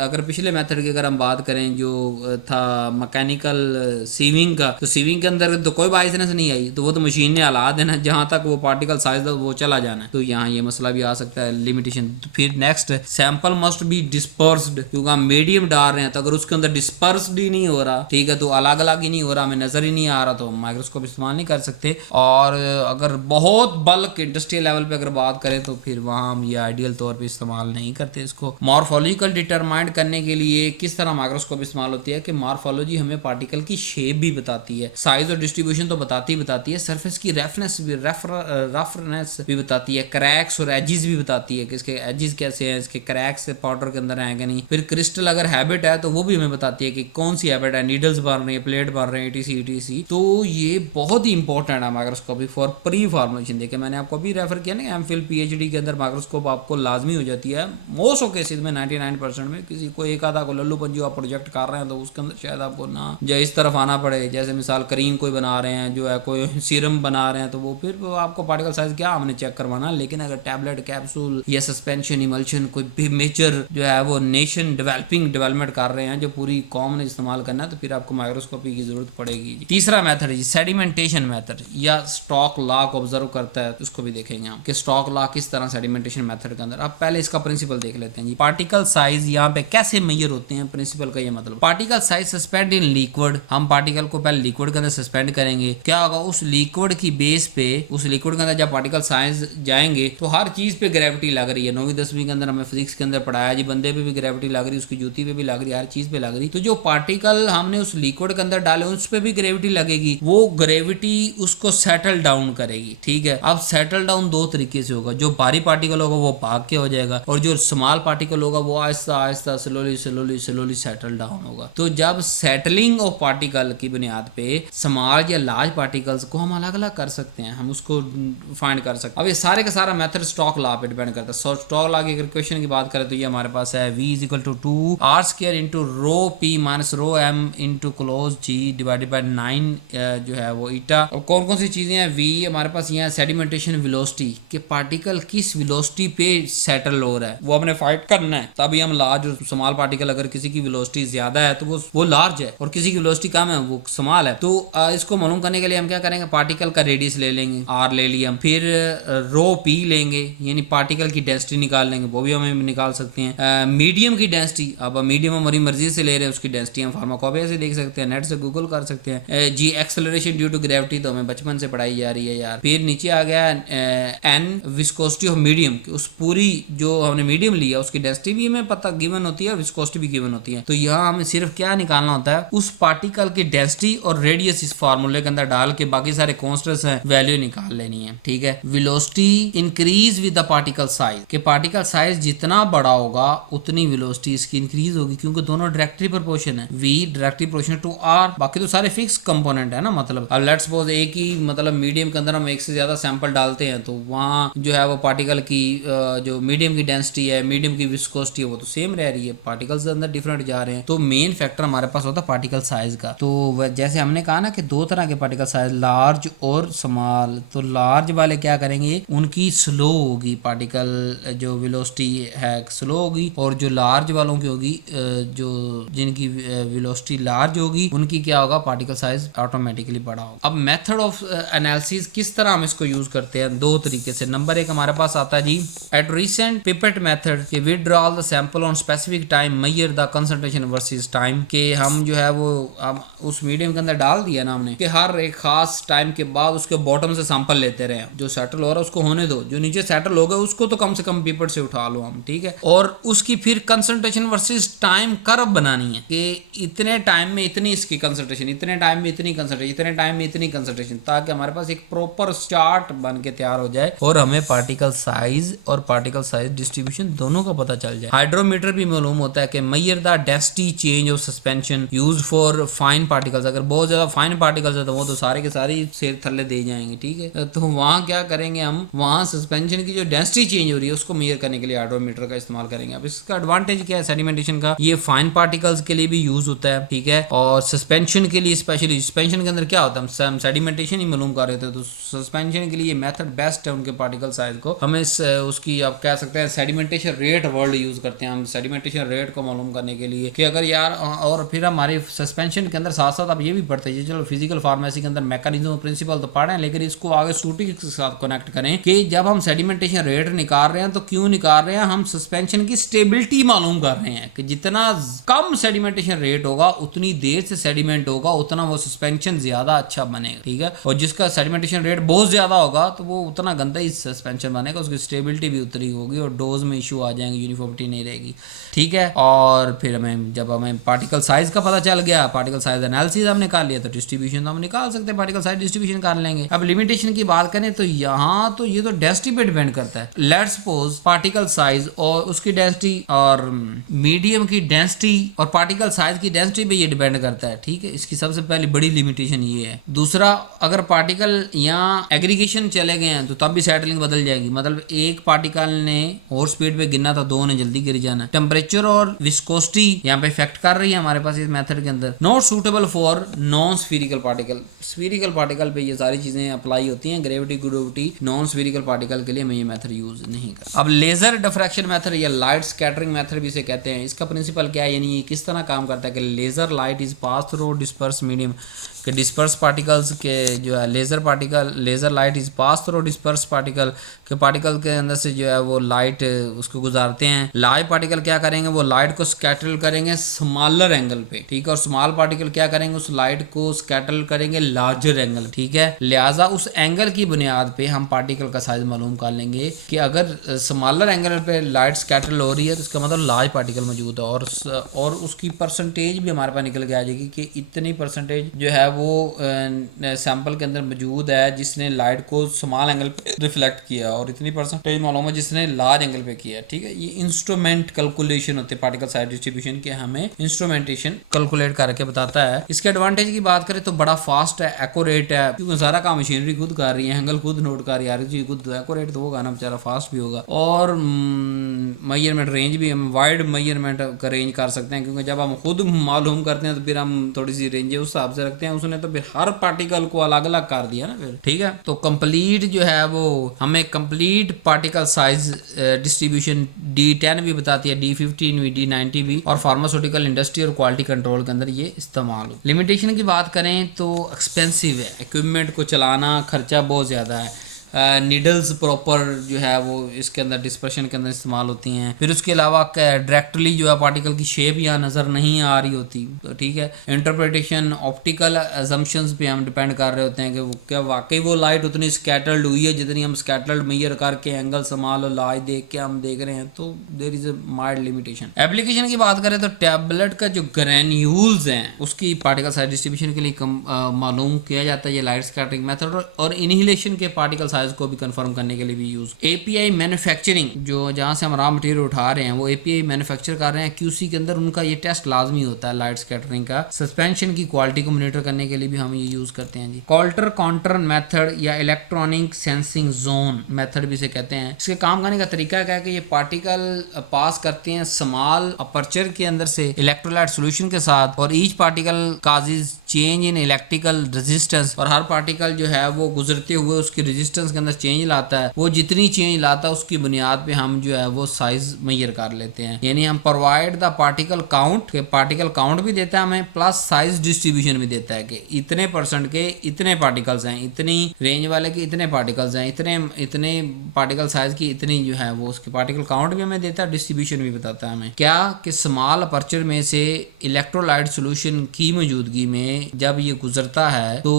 अगर पिछले मेथड की अगर हम बात करें जो था मैकेनिकल सीविंग का, तो सीविंग के अंदर तो कोई बाइसनेस नहीं आई, तो वो तो मशीन ने हला देना, जहां तक वो पार्टिकल साइज वो चला जाना है। तो यहाँ ये मसला भी आ सकता है, लिमिटेशन। तो फिर next, sample must be dispersed, क्योंकि हम मीडियम डाल रहे हैं, तो अगर उसके अंदर डिस्पर्स्ड ही नहीं हो रहा, ठीक है, तो अलग अलग ही नहीं हो रहा, हमें नजर ही नहीं आ रहा, तो माइक्रोस्कोप इस्तेमाल नहीं कर सकते। और अगर बहुत बल्क इंडस्ट्रियल लेवल पे अगर बात करें तो फिर वहाँ हम ये आइडियल तौर पे इस्तेमाल नहीं करते इसको। मॉर्फोलॉजिकल डिटरमाइंड करने के लिए किस तरह माइक्रोस्कोप इस्तेमाल होती है कि मॉर्फोलॉजी हमें पार्टिकल की शेप भी बताती है, साइज और डिस्ट्रीब्यूशन तो बताती है, सरफेस की रफनेस भी बताती है, क्रैक्स और एजिस भी बताती है कि इसके एजिस कैसे हैं, इसके क्रैक्स पाउडर के अंदर आएंगे नहीं। फिर क्रिस्टल अगर हैबिट है तो वो भी हमें बताती है कि कौन सी हैबिट है, नीडल्स बन रही है, प्लेट बन रहे हैं, ETC। तो ये बहुत ही इंपॉर्टेंट है माइक्रोस्कोपी फॉर प्री फॉर्मुलेशन। देखिए मैंने आपको अभी रेफर किया ना, एमफिल PhD के अंदर माइक्रोस्कोप आपको लाजमी हो जाती है मोस्ट ऑफ केसेस में, 99% में। किसी को एक आधा को लल्लू पंजू आप प्रोजेक्ट कर रहे हैं तो उसके अंदर शायद आपको ना जो इस तरफ आना पड़े, जैसे मिसाल करीम कोई बना रहे हैं, जो है कोई सीरम बना रहे हैं, तो वो फिर आपको पार्टिकल साइज क्या हमने चेक करवाना। लेकिन अगर टैबलेट, कैप्सूल या सस्पेंशन, इमल्शन, कोई भी मेजर जो है वो नेशन डेवलपमेंट कर रहे हैं, जो पूरी कॉम ने इस्तेमाल करना है, तो फिर आपको माइक्रोस्कोपी की जरूरत पड़ेगी। तीसरा मेथड है सेडिमेंटेशन मेथड या स्टॉक लॉ को ऑब्जर्व करता है, उसको भी देखेंगे हम कि स्टॉक लॉ किस तरह सेडिमेंटेशन मेथड के अंदर। अब पहले इसका प्रिंसिपल देख लेते हैं जी। पार्टिकल साइज यहाँ पे कैसे मेजर होते हैं, प्रिंसिपल का ये मतलब, particle size suspend in liquid, हम पार्टिकल को पहले लिक्विड के अंदर सस्पेंड करेंगे, क्या होगा उस लिक्विड की बेस पे, उस लिक्विड के अंदर जब पार्टिकल साइज जाएंगे तो हर चीज पे ग्रेविटी लग रही है। 9वीं 10वीं के अंदर हमें फिजिक्स के अंदर पढ़ाया जी, बंदे पे भी ग्रेविटी लग रही, उसकी जूती पे भी लग रही, हर चीज पे लग रही। तो जो पार्टिकल हमने उस लिक्विड के अंदर डाले उस पे भी ग्रेविटी लगेगी, वो ग्रेविटी उसको सेटल डाउन करेगी, ठीक है। अब सेटल डाउन दो तरीके से होगा, जो भारी पार्टिकल होगा वो भाग के हो जाएगा, और जो स्मॉल पार्टिकल होगा वो Aahista Aahista slowly settle down होगा। तो जब सेटलिंग ऑफ पार्टिकल की बुनियाद पे स्मॉल या लार्ज पार्टिकल्स को हम अलग अलग कर सकते हैं, हम उसको फाइंड कर सकते हैं। अब ये सारे का सारा मेथड स्टॉक लॉ पे डिपेंड करता है। स्टॉक लॉ की अगर क्वेश्चन की बात करें तो ये हमारे पास है V = 2 R² × ρP - ρm × close G / 9 जो है वो ईटा। और कौन कौन सी चीजें हैं, V हमारे पास यहाँ सेडिमेंटेशन वेलोसिटी के पार्टिकल किस वेलोसिटी पे सेटल हो रहा है वो हमने फाइंड करना है, तभी हम लार्ज और स्मॉल पार्टिकल, अगर किसी की वेलोसिटी ज्यादा है तो वो लार्ज है और किसी की वेलोसिटी कम है वो स्मॉल है। तो इसको मालूम करने के लिए हम क्या करेंगे, पार्टिकल का रेडियस ले लेंगे, R ले लिया, फिर ρP लेंगे, यानी पार्टिकल की डेंसिटी निकाल लेंगे, वो भी हम निकाल सकते हैं। मीडियम की डेंसिटी, अब मीडियम हमारी मर्जी से ले रहे हैं, उसकी डेंसिटी हम फार्माकोपिया से देख सकते हैं, नेट से गूगल कर सकते हैं। जी एक्सेलरेशन ड्यू टू ग्रेविटी तो हमें बचपन से पढ़ाई जा रही है यार। फिर नीचे आ गया N विस्कोसिटी ऑफ मीडियम, उस पूरी जो हमने मीडियम लिया उसकी डेंसिटी भी हमें पता गिवन होती है, विस्कोसिटी भी गिवन होती है। तो यहाँ हमें सिर्फ क्या निकालना होता है, उस पार्टिकल की डेंसिटी और रेडियस इस फार्मूले के अंदर डाल के बाकी सारे कॉन्स्टेंट्स हैं वैल्यू निकाल लेनी है, ठीक है। Velocity increase with the particle size, के पार्टिकल साइज जितना बड़ा होगा उतनी वेलोसिटी इसकी इंक्रीज होगी, क्योंकि दोनों डायरेक्टली प्रोपोर्शन है, V directly proportional to R, बाकी तो सारे फिक्स कंपोनेंट है ना। मतलब अब लेट्स सपोज एक ही मतलब मीडियम के अंदर हम एक से ज्यादा सैंपल डालते हैं तो वहाँ जो है वो पार्टिकल की जो मीडियम की डेंसिटी है, मीडियम की विस्कोसिटी है, वो तो सेम रह रही है, पार्टिकल्स अंदर डिफरेंट जा रहे हैं। तो मेन फैक्टर हमारे पास होता है पार्टिकल साइज का। तो जैसे हमने कहा ना कि दो तरह के पार्टिकल साइज, लार्ज और स्मॉल। तो लार्ज वाले क्या करेंगे, उनकी स्लो होगी, पार्टिकल जो वेलोसिटी है स्लो होगी, और जो लार्ज वालों की होगी, जो जिनकी वेलोसिटी लार्ज होगी उनकी क्या होगा, पार्टिकल साइज ऑटोमेटिकली बड़ा होगा। अब मेथड ऑफ एनालिसिस किस तरह हम इसको यूज करते हैं, दो तरीके से। नंबर एक हमारे पास आता है जी एट रिसेंट पिपेट मेथड के withdraw all the sample on specific time measure the concentration versus time, के हम जो है वो हम उस मीडियम के अंदर डाल दिया ना हमने कि हर एक खास टाइम के बाद उसके बॉटम से सैंपल लेते रहे, जो सेटल हो रहा है उसको होने दो, जो नीचे सेटल हो गया उसको तो कम से कम पिपेट से उठा लो हम, ठीक है। और उसकी फिर कंसंट्रेशन वर्सेस टाइम कर्व बनानी है कि इतने टाइम में इतनी इसकी कंसंट्रेशन, इतने टाइम में इतनी कंसंट्रेशन, इतने टाइम में इतनी कंसंट्रेशन, ताकि हमारे पास एक प्रॉपर चार्ट बन के तैयार हो जाए और हमें पार्टिकल साइज और पार्टिकल साइज डिस्ट्रीब्यूशन दोनों का पता चल जाए। हाइड्रोमीटर भी मालूम होता है कि measure the density change of suspension use for fine particles. अगर बहुत ज्यादा फाइन पार्टिकल्स है तो वो तो सारे के सारे सिर थल्ले दे जाएंगे, ठीक है। तो वहाँ क्या करेंगे हम, वहाँ सस्पेंशन की जो डेंसिटी चेंज हो रही है उसको मेजर करने के लिए हाइड्रोमीटर का इस्तेमाल करेंगे। अब इसका एडवांटेज क्या है सेडिमेंटेशन का, ये फाइन पार्टिकल्स के लिए भी यूज होता है, ठीक है। और सस्पेंशन के लिए स्पेशली, सस्पेंशन के अंदर क्या होता है, हम सेडिमेंटेशन ही मालूम कर रहे थे, तो सस्पेंशन के लिए मेथड बेस्ट है उनके पार्टिकल साइज को हमें उसकी आप कह सकते हैं सेडिमेंटेशन रेट वर्ड यूज करते हैं हम सेडिमेंटेशन रेट को मालूम करने के लिए कि अगर यार, और फिर हमारे सस्पेंशन के अंदर साथ साथ आप ये भी पढ़ते हैं, चलो फिजिकल फार्मेसी के अंदर मैकेनिज्म प्रिंसिपल तो पढ़े हैं, लेकिन इसको आगे शूटिंग के साथ कनेक्ट करें कि जब हम सेडिमेंटेशन रेट निकाल रहे हैं तो क्यों निकाल रहे हैं, हम सस्पेंशन की स्टेबिलिटी मालूम कर रहे हैं कि जितना कम सेडिमेंटेशन रेट होगा उतनी देर से सेडिमेंट होगा, उतना वो सस्पेंशन ज्यादा अच्छा बनेगा, ठीक है। और जिसका सेडिमेंटेशन रेट बहुत ज्यादा होगा तो वो उतना गंदा ही सस्पेंशन बनेगा, उसकी स्टेबिलिटी भी उतनी होगी और डोज में इशू आ जाएंगे, यूनिफॉर्मिटी नहीं रहेगी, ठीक है। और फिर जब हमें पार्टिकल साइज का पता चल गया, पार्टिकल साइज एनालिसिस हम निकाल लिया, तो डिस्ट्रीब्यूशन तो हम निकाल सकते हैं, पार्टिकल साइज डिस्ट्रीब्यूशन कर लेंगे। अब लिमिटेशन की बात करें तो यहाँ तो ये तो डेंसिटी पे डिपेंड करता है। लेट्स सपोज पार्टिकल साइज और उसकी डेंसिटी और मीडियम की डेंसिटी और पार्टिकल साइज की डेंसिटी पे ये डिपेंड करता है, ठीक है। इसकी सबसे पहली बड़ी लिमिटेशन ये है। दूसरा, अगर पार्टिकल यहाँ एग्रीगेशन चले गए हैं तो तब भी सेटलिंग बदल जाएगी, मतलब एक पार्टिकल ने और स्पीड पे गिरना था, दो ने जल्दी गिर जाना। टेम्परेचर और विस्कोसिटी यहाँ पे इफेक्ट कर रही है हमारे पास इस मेथड के अंदर। Not suitable for non spherical particle, spherical particle पे ये सारी चीजें अप्लाई होती हैं, gravity gravity non spherical particle के लिए मैं ये मेथड यूज नहीं कर। अब लेजर डिफ्रैक्शन मेथड या लाइट स्कैटरिंग मेथड भी इसे कहते हैं। इसका प्रिंसिपल क्या है, यानी ये किस तरह काम करता है कि laser light is pass through disperse medium, कि डिस्पर्स पार्टिकल्स के जो है laser light is pass through disperse particle के पार्टिकल के अंदर से जो है वो लाइट उसको गुजारते हैं। लाइट पार्टिकल क्या करेंगे, वो लाइट को स्कैटर करेंगे स्मॉलर एंगल पे, ठीक है। और स्मॉल पार्टिकल क्या करेंगे, उस लाइट को स्कैटर करेंगे लार्जर एंगल, ठीक है। लिहाजा उस एंगल की बुनियाद पे हम पार्टिकल का साइज मालूम कर लेंगे कि अगर स्मॉलर एंगल पे लाइट स्कैटर हो रही है तो इसका मतलब लार्ज पार्टिकल मौजूद है, और उसकी परसेंटेज भी हमारे पास निकल के आ जाएगी कि इतनी परसेंटेज जो है वो सैंपल के अंदर मौजूद है जिसने लाइट को स्मॉल एंगल पे रिफ्लेक्ट किया, और इतनी परसेंटेज मालूम है जिसने लार्ज एंगल पे किया, ठीक है। ये इंस्ट्रूमेंट कैलकुलेशन होते हैं पार्टिकल साइज डिस्ट्रीब्यूशन के, हमें इंस्ट्रूमेंटेशन कैलकुलेट करके बताता है। इसके एडवांटेज की बात करें तो बड़ा फास्ट है, एक्यूरेट है, क्योंकि सारा काम मशीनरी खुद कर रही है, एंगल खुद नोट कर रही है, हर चीज खुद एक्यूरेट तो होगा ना, बेचारा फास्ट भी होगा। और मेजरमेंट रेंज भी हम वाइड मेजरमेंट का रेंज कर सकते हैं, क्योंकि जब हम खुद मालूम करते हैं तो फिर हम थोड़ी सी रेंज उस हिसाब से रखते हैं, उसने तो फिर हर पार्टिकल को अलग अलग कर दिया ना फिर, ठीक है। तो कंप्लीट जो है वो हमें complete particle size distribution D10 भी बताती है, D15 भी, D90 भी, और फार्मास्यूटिकल इंडस्ट्री और क्वालिटी कंट्रोल के अंदर ये इस्तेमाल हो। लिमिटेशन की बात करें तो एक्सपेंसिव है, इक्विपमेंट को चलाना खर्चा बहुत ज़्यादा है। नीडल्स प्रॉपर जो है वो इसके अंदर डिस्पर्शन के अंदर इस्तेमाल होती हैं। फिर उसके अलावा डायरेक्टली जो है पार्टिकल की शेप यहाँ नज़र नहीं आ रही होती, तो ठीक है। इंटरप्रिटेशन ऑप्टिकल अजम्पशंस पे हम डिपेंड कर रहे होते हैं कि वो क्या वाकई वो लाइट उतनी स्कैटर्ड हुई है जितनी हम स्कैटर्ड मेजर करके एंगल संभाल और लाइट देख के हम देख रहे हैं, तो there is a mild limitation. Application की बात करें तो टैबलेट का जो ग्रैन्यूल्स हैं उसकी पार्टिकल साइज डिस्ट्रीब्यूशन के लिए मालूम किया जाता है ये लाइट स्कैटरिंग मेथड, और इनहिलेशन के पार्टिकल साइज को भी कंफर्म करने के लिए भी यूज। एपीआई मैन्युफैक्चरिंग, जो जहां से हम रॉ मटेरियल उठा रहे हैं वो एपीआई मैन्युफैक्चर कर रहे हैं, क्यूसी के अंदर उनका ये टेस्ट लाजमी होता है लाइट स्कैटरिंग का। सस्पेंशन की क्वालिटी को मॉनिटर करने के लिए भी हम ये यूज करते हैं जी। कॉल्टर काउंटर मेथड या इलेक्ट्रॉनिक सेंसिंग जोन मेथड भी से कहते हैं। इसके काम करने का तरीका क्या है कि ये पार्टिकल पास करते हैं स्मॉल अपर्चर के अंदर से इलेक्ट्रोलाइट सोल्यूशन के साथ, और each particle causes change in electrical resistance, और हर पार्टिकल जो है वो गुजरते हुए उसकी रेजिस्टेंस के अंदर चेंज लाता है। वो जितनी चेंज लाता है उसकी बुनियाद पे हम जो है वो साइज मेजर कर लेते हैं, यानी हम प्रोवाइड द पार्टिकल काउंट के, पार्टिकल काउंट भी देता है हमें प्लस साइज डिस्ट्रीब्यूशन भी देता है कि इतने परसेंट के इतने पार्टिकल्स हैं, इतनी रेंज वाले के इतने पार्टिकल्स हैं, इतने पार्टिकल साइज की इतनी जो है वो उसके पार्टिकल काउंट भी हमें देता है, डिस्ट्रीब्यूशन भी बताता है हमें। क्या कि स्मॉल अपर्चर में से इलेक्ट्रोलाइट सोल्यूशन की मौजूदगी में जब ये गुजरता है तो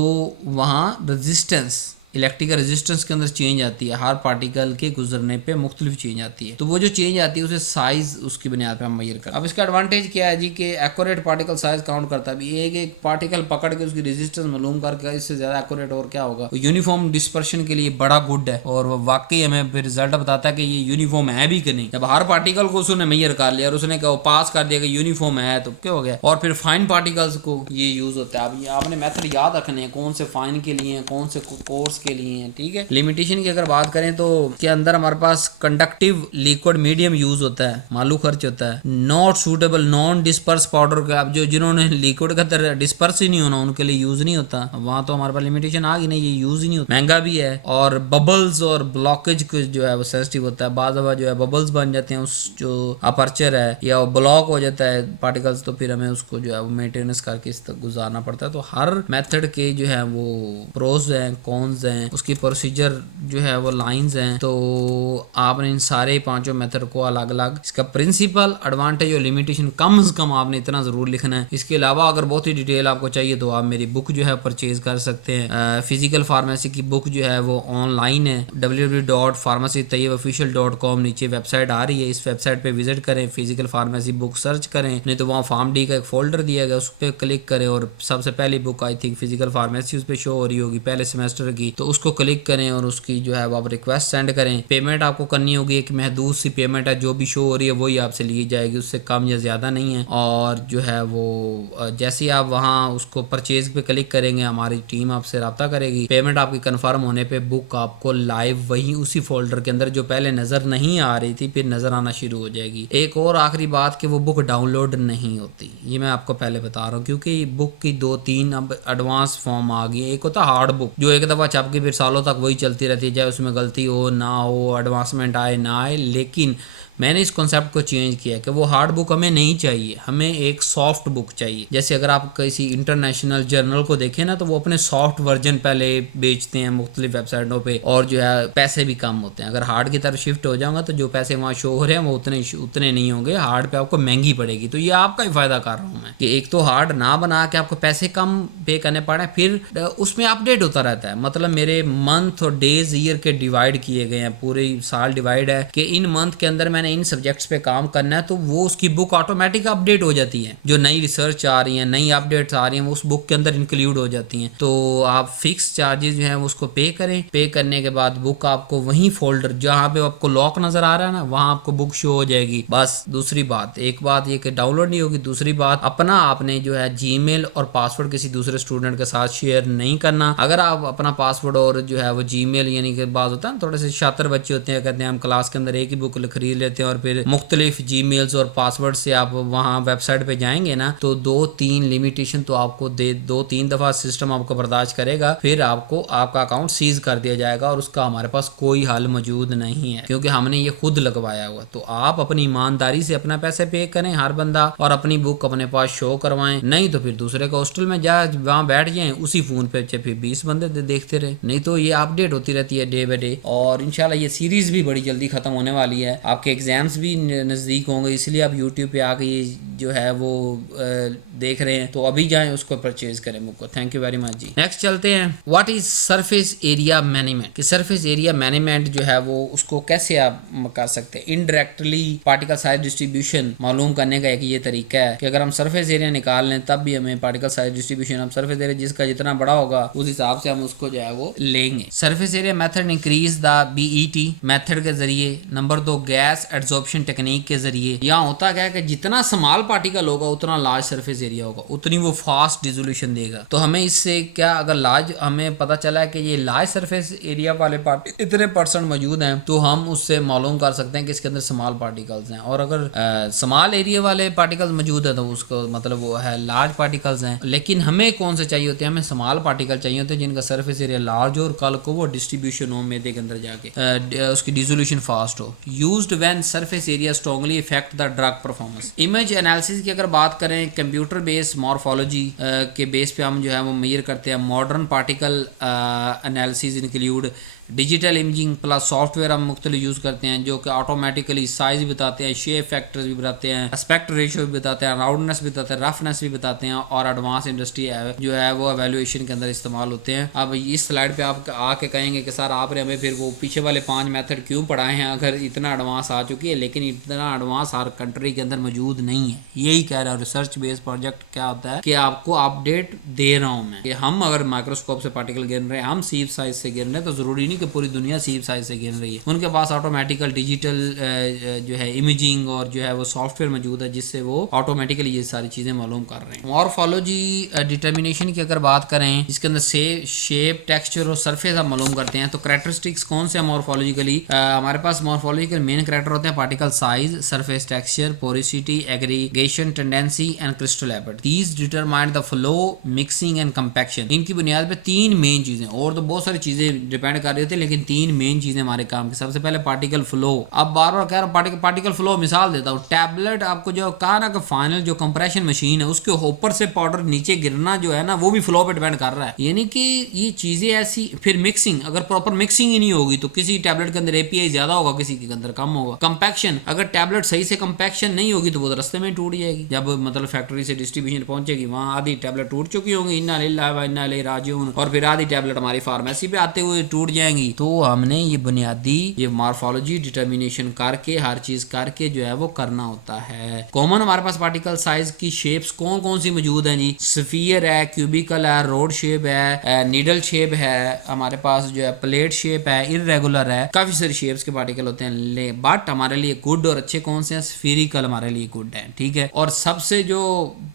वहाँ रेजिस्टेंस इलेक्ट्रिकल रेजिस्टेंस के अंदर चेंज आती है, हर पार्टिकल के गुजरने पे मुख्तलिफ चेंज आती है, तो वो जो चेंज आती है उसे साइज उसकी बुनियाद पे हम मेजर करते हैं। अब इसका एडवांटेज क्या है जी कि एक्यूरेट पार्टिकल साइज काउंट करता है। एक एक पार्टिकल पकड़ के उसकी रेजिस्टेंस मालूम करके इससे ज्यादा एक्यूरेट और क्या होगा। यूनिफॉर्म डिस्पर्शन के लिए बड़ा गुड है और वाकई हमें फिर रिजल्ट बताता है कि ये यूनिफॉर्म है भी कि नहीं। जब हर पार्टिकल को उसने मेजर कर लिया और उसने कहा पास कर दिया कि यूनिफॉर्म है तो क्या हो गया। और फिर फाइन पार्टिकल्स को ये यूज होता है। अब आपने मेथड याद रखने हैं कौन से फाइन के लिए हैं, कौन से कोर्स के लिए हैं, ठीक है। लिमिटेशन की अगर बात करें तो के अंदर हमारे पास कंडक्टिव लिक्विड मीडियम यूज होता है, मालूम खर्च होता है। Not suitable non disperse powder का, अब जो जिन्होंने लिक्विड का तरह डिस्पर्स ही नहीं होना उनके लिए यूज नहीं होता, वहां तो हमारे पास लिमिटेशन आ गई नहीं, ये यूज ही नहीं होता, महंगा भी है। और बबल्स और ब्लॉकेज जो है वो सेंसिटिव होता है, बाज़ दफा जो है बबल्स बन जाते हैं उस जो अपर्चर है या वो ब्लॉक हो जाता है पार्टिकल्स, तो फिर हमें उसको जो है वो मेंटेनेंस करके इस तक गुजारना पड़ता है। तो हर मेथड के जो है वो प्रोज हैं, कॉन्स हैं, उसकी प्रोसीजर जो है वो लाइंस हैं। तो आपने इन सारे पांचों मेथड को अलग अलग इसका प्रिंसिपल, एडवांटेज और लिमिटेशन कम से कम आपने इतना जरूर लिखना है। इसके अलावा अगर बहुत ही डिटेल आपको चाहिए तो आप मेरी बुक जो है परचेज कर सकते हैं। फिजिकल फार्मेसी की बुक जो है वो ऑनलाइन है, www.pharmacytayyibofficial.com नीचे वेबसाइट आ रही है, इस वेबसाइट पे विजिट करें, फिजिकल फार्मेसी बुक सर्च करें, नहीं तो वहाँ फार्म डी का एक फोल्डर दिया गया उस पर क्लिक करें और सबसे पहली book I think physical pharmacy उस पर शो हो रही होगी पहले सेमेस्टर की, तो उसको क्लिक करें और उसकी जो है आप रिक्वेस्ट सेंड करें। पेमेंट आपको करनी होगी, एक महदूद सी पेमेंट है, जो भी शो हो रही है वही आपसे ली जाएगी, उससे कम या ज़्यादा नहीं है। और जो है वो जैसे ही आप वहाँ उसको परचेज पे क्लिक करेंगे हमारी टीम आपसे रब्ता करेगी। पेमेंट आपकी कन्फर्म होने पे बुक आपको लाइव वही उसी फोल्डर के अंदर जो पहले नज़र नहीं आ रही थी फिर नज़र आना शुरू हो जाएगी। एक और आखिरी बात कि वो बुक डाउनलोड नहीं होती, ये मैं आपको पहले बता रहा हूँ, क्योंकि बुक की 2-3 अब एडवांस फॉर्म आ गई है। एक होता है हार्ड बुक जो एक दफ़ा छप के फिर सालों तक वही चलती रहती है, चाहे उसमें गलती हो ना हो, एडवांसमेंट आए ना आए। लेकिन मैंने इस कॉन्सेप्ट को चेंज किया कि वो हार्ड बुक हमें नहीं चाहिए, हमें एक सॉफ्ट बुक चाहिए। जैसे अगर आप किसी इंटरनेशनल जर्नल को देखें ना तो वो अपने सॉफ्ट वर्जन पहले बेचते हैं मुख्तलिफ वेबसाइटों पे और जो है पैसे भी कम होते हैं। अगर हार्ड की तरफ शिफ्ट हो जाऊंगा तो जो पैसे वहाँ शो हो रहे हैं वो उतने नहीं होंगे, हार्ड पे आपको महंगी पड़ेगी। तो ये आपका ही फायदा कर रहा हूँ मैं कि एक तो हार्ड ना बना के आपको पैसे कम पे करने पड़े, फिर उसमें अपडेट होता रहता है। मतलब मेरे मंथ और डेज ईयर के डिवाइड किए गए हैं, पूरे साल डिवाइड है कि इन मंथ के अंदर मैंने इन सब्जेक्ट्स पे काम करना है, तो वो उसकी बुक ऑटोमेटिक अपडेट हो जाती है। जो नई रिसर्च आ रही है, नई अपडेट्स आ रही हैं, वो उस बुक के अंदर इंक्लूड हो जाती हैं। तो आप फिक्स चार्जेस जो है उसको पे करें, पे करने के बाद बुक आपको वही फोल्डर जहाँ पे आपको लॉक नजर आ रहा है ना वहाँ आपको बुक शो हो जाएगी। बस दूसरी बात, एक बात ये कि डाउनलोड नहीं होगी, दूसरी बात अपना आपने जो है जीमेल और पासवर्ड किसी दूसरे स्टूडेंट के साथ शेयर नहीं करना। अगर आप अपना पासवर्ड और जो है वो जीमेल, यानी कि बात होता है थोड़े से शातिर बच्चे होते हैं, कहते हैं हम क्लास के अंदर एक ही बुक खरीद लेते हैं और फिर मुख्तलिफ जीमेल्स और पासवर्ड से आप वहाँ वेबसाइट पे जाएंगे ना तो 2-3 लिमिटेशन तो आपको 2-3 दफ़ा सिस्टम आपको बर्दाश्त करेगा, फिर आपको आपका अकाउंट सीज कर दिया जाएगा और उसका हमारे पास कोई हल मौजूद नहीं है क्योंकि हमने ये खुद लगवाया हुआ। तो आप अपनी ईमानदारी से अपना पैसे पे करें हर बंदा और अपनी बुक अपने पास शो करवाएं, नहीं तो फिर दूसरे का हॉस्टल में जा वहाँ बैठ जाएं उसी फ़ोन पे फिर 20 बंदे देखते रहे। नहीं तो ये अपडेट होती रहती है डे बाई डे। और इंशाल्लाह ये सीरीज़ भी बड़ी जल्दी ख़त्म होने वाली है, आपके एग्जाम्स भी नज़दीक होंगे, इसलिए आप यूट्यूब पे आके ये जो है वो देख रहे हैं तो अभी जाएं उसको परचेज करें बुक को। थैंक यू वेरी मच जी। नेक्स्ट चलते हैं, what is surface area management. कि सरफेस एरिया मैनेजमेंट जो है वो उसको कैसे आप कर सकते हैं। इनडायरेक्टली पार्टिकल साइज डिस्ट्रीब्यूशन मालूम करने का एक ये तरीका है कि अगर हम सरफेस एरिया निकाल लें तब भी हमें पार्टिकल साइज डिस्ट्रीब्यूशन, हम सरफेस एरिया जिसका जितना बड़ा होगा उस हिसाब से हम उसको जो है वो लेंगे। Surface area method increase the BET method के जरिए। नंबर 2 गैस एड्सॉर्प्शन टेक्निक के जरिए। यहाँ होता क्या है कि जितना स्मॉल पार्टिकल होगा उतना लार्ज सरफेस एरिया होगा, उतनी वो फास्ट डिसोल्यूशन देगा। तो हमें इससे क्या, अगर लार्ज हमें पता चला है कि ये लार्ज सरफेस एरिया वाले पार्टिकल इतने % मौजूद हैं तो हम उससे मालूम कर सकते हैं कि इसके अंदर स्मॉल पार्टिकल्स हैं। और अगर स्मॉल एरिया वाले पार्टिकल्स मौजूद है तो उसको मतलब वो है लार्ज पार्टिकल्स हैं। लेकिन हमें कौन से चाहिए होते हैं, हमें स्मॉल पार्टिकल चाहिए होते हैं जिनका सरफेस एरिया लार्ज हो और कल को वो डिस्ट्रीब्यूशन हो मैदे के अंदर जाके उसकी डिसोल्यूशन फास्ट हो। Used when surface area strongly effect the drug performance. Image analysis की अगर बात करें, कंप्यूटर बेस्ड मॉर्फोलॉजी के बेस पे हम जो है वो मेजर करते हैं। Modern particle analysis include digital imaging plus software हम मुख्तलिफ यूज़ करते हैं जो कि ऑटोमेटिकली साइज बताते हैं, शेप फैक्टर्स भी बताते हैं, एस्पेक्ट रेशियो भी बताते हैं, राउंडनेस भी बताते हैं, रफनेस भी बताते हैं और एडवांस इंडस्ट्री जो है वो एवेल्युएशन के अंदर इस्तेमाल होते हैं। अब इस स्लाइड पे आप आके कहेंगे कि सर आपने हमें फिर वो पीछे वाले 5 मेथड क्यों पढ़ाए हैं अगर इतना एडवांस आ चुकी है, लेकिन इतना एडवांस हर कंट्री के अंदर मौजूद नहीं है। यही कह रहा हूँ रिसर्च बेस्ड प्रोजेक्ट क्या होता है कि आपको अपडेट दे रहा हूँ मैं कि हम अगर माइक्रोस्कोप से पार्टिकल गिन रहे हैं, हम सीप साइज से गिन रहे हैं, तो ज़रूरी नहीं कि पूरी दुनिया सीप साइज से गिन रही है। उनके पास ऑटोमेटिकल डिजिटल जो है इमेजिंग और जो है वो सॉफ्टवेयर मौजूद है जिससे वो ऑटोमेटिकली ये सारी चीज़ें मालूम कर रहे हैं। मॉर्फोलॉजी डिटर्मिनेशन की अगर बात करें, इसके अंदर से शेप, टेक्सचर और सरफेस हम मालूम करते हैं। तो कैरेक्टरिस्टिक्स कौन से मॉर्फोलॉजिकली हमारे पास मॉर्फोलॉजिकल मेन कैरेक्टर होते हैं particle size, surface texture, porosity, aggregation tendency and crystal habit. These determine the flow, mixing and compaction. इनकी बुनियाद पे 3 मेन चीजें, और तो बहुत सारी चीजें डिपेंड कर रही होती है लेकिन 3 मेन चीजें हमारे काम की। सबसे पहले पार्टिकल फ्लो। अब बार बार कह रहा हूँ पार्टिकल फ्लो मिसाल देता हूँ। टैबलेट आपको जो कहा ना कि फाइनल जो कंप्रेशन मशीन है उसके ऊपर से पाउडर नीचे गिरना जो है ना वो भी फ्लो पे डिपेंड कर रहा है। यानी कि ये चीजें ऐसी। फिर मिक्सिंग, अगर प्रॉपर मिक्सिंग ही नहीं होगी तो किसी टैबलेट के अंदर एपीआई ज्यादा होगा, किसी के अंदर कम होगा। कंपैक्शन, अगर टैबलेट सही से कंपैक्शन नहीं होगी तो वो रास्ते में टूट जाएगी। जब मतलब फैक्ट्री से डिस्ट्रीब्यूशन पहुंचेगी वहां आधी टैबलेट टूट चुकी होंगी, इन्ना लिल्लाहि व इन्ना इलैहि राजिऊन, और फिर आधी टैबलेट हमारी फार्मेसी पे आते हुए टूट जाएंगी। तो हमने ये बुनियादी ये मॉर्फोलॉजी डिटर्मिनेशन करके हर चीज करके जो है वो करना होता है। कॉमन हमारे पास पार्टिकल साइज की शेप्स कौन कौन सी मौजूद हैं जी? स्फीयर है, क्यूबिकल है, रोड शेप है, नीडल शेप है, हमारे पास जो है प्लेट शेप है, इररेगुलर है, काफी सारी शेप्स के पार्टिकल होते हैं। बट हमारे लिए गुड और अच्छे कौन से हैं? स्फीरिकल हमारे लिए गुड है, ठीक है। और सबसे जो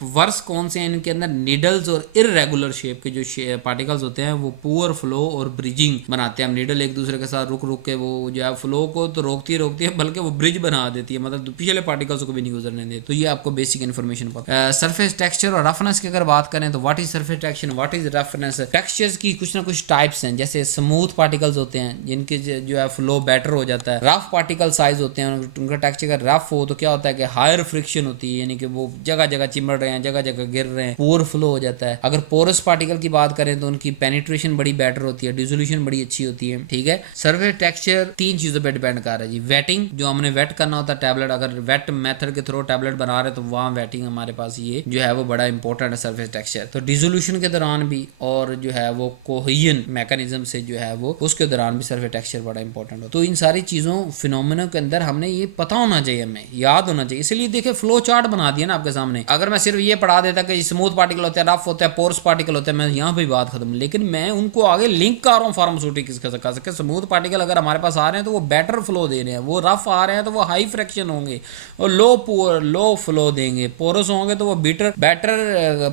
वर्स कौन से हैं इनके अंदर? नीडल्स और इररेगुलर शेप के जो पार्टिकल्स होते हैं वो पुअर फ्लो और ब्रिजिंग बनाते हैं। हम नीडल एक दूसरे के साथ रुक रुक के वो जो है फ्लो को तो रोकती है बल्कि वो ब्रिज बना देती है, मतलब पिछले पार्टिकल्स को भी नहीं गुजरने देती। तो ये आपको बेसिक इन्फॉर्मेशन पता। सरफेस टेक्सचर और रफनेस की अगर बात करें तो what is surface texture, what is roughness? Textures की कुछ ना कुछ टाइप्स हैं, जैसे स्मूथ पार्टिकल्स होते हैं जिनके जो है फ्लो बेटर हो जाता है। रफ पार्टिकल साइज होते हैं, उनका टेक्सचर अगर रफ हो तो क्या होता है कि हायर फ्रिक्शन होती है, यानी कि वो जगह जगह चिमड़ रहे हैं, जगह जगह गिर रहे हैं, पुअर फ्लो हो जाता है। अगर पोरस पार्टिकल की बात करें तो उनकी पेनिट्रेशन बड़ी बेटर होती है, डिसोल्यूशन बड़ी अच्छी होती है, ठीक है। सरफेस टेक्सचर 3 चीजों पे डिपेंड कर रहा है जी। वेटिंग, जो हमने वेट करना होता है टैबलेट, अगर वेट मेथड के थ्रू टैबलेट बना रहे तो वहाँ वेटिंग हमारे पास ये जो है वो बड़ा इंपॉर्टेंट है सरफेस टेक्सचर। तो डिसोल्यूशन के दौरान भी और जो है वो कोहेजन मैकेनिज्म से जो है वो उसके दौरान भी सरफेस टेक्सचर बड़ा इंपॉर्टेंट हो। तो इन सारी चीजों फिनोमेना के अंदर हमने ये पता होना चाहिए, हमें याद होना चाहिए। इसलिए देखिए फ्लो चार्ट बना दिया ना आपके सामने। अगर मैं सिर्फ ये पढ़ा देता कि स्मूथ पार्टिकल होता है, रफ होता है, पोरस पार्टिकल होता है, मैं यहाँ पे बात खत्म। लेकिन मैं उनको आगे लिंक कर रहा हूँ फार्मास्यूटिक्स के साथ। स्मूथ पार्टिकल अगर हमारे पास आ रहे हैं तो वो बेटर फ्लो दे रहे हैं, वो रफ आ रहे हैं तो वो हाई फ्रैक्शन होंगे और लो फ्लो देंगे, पोरस होंगे तो वो बेटर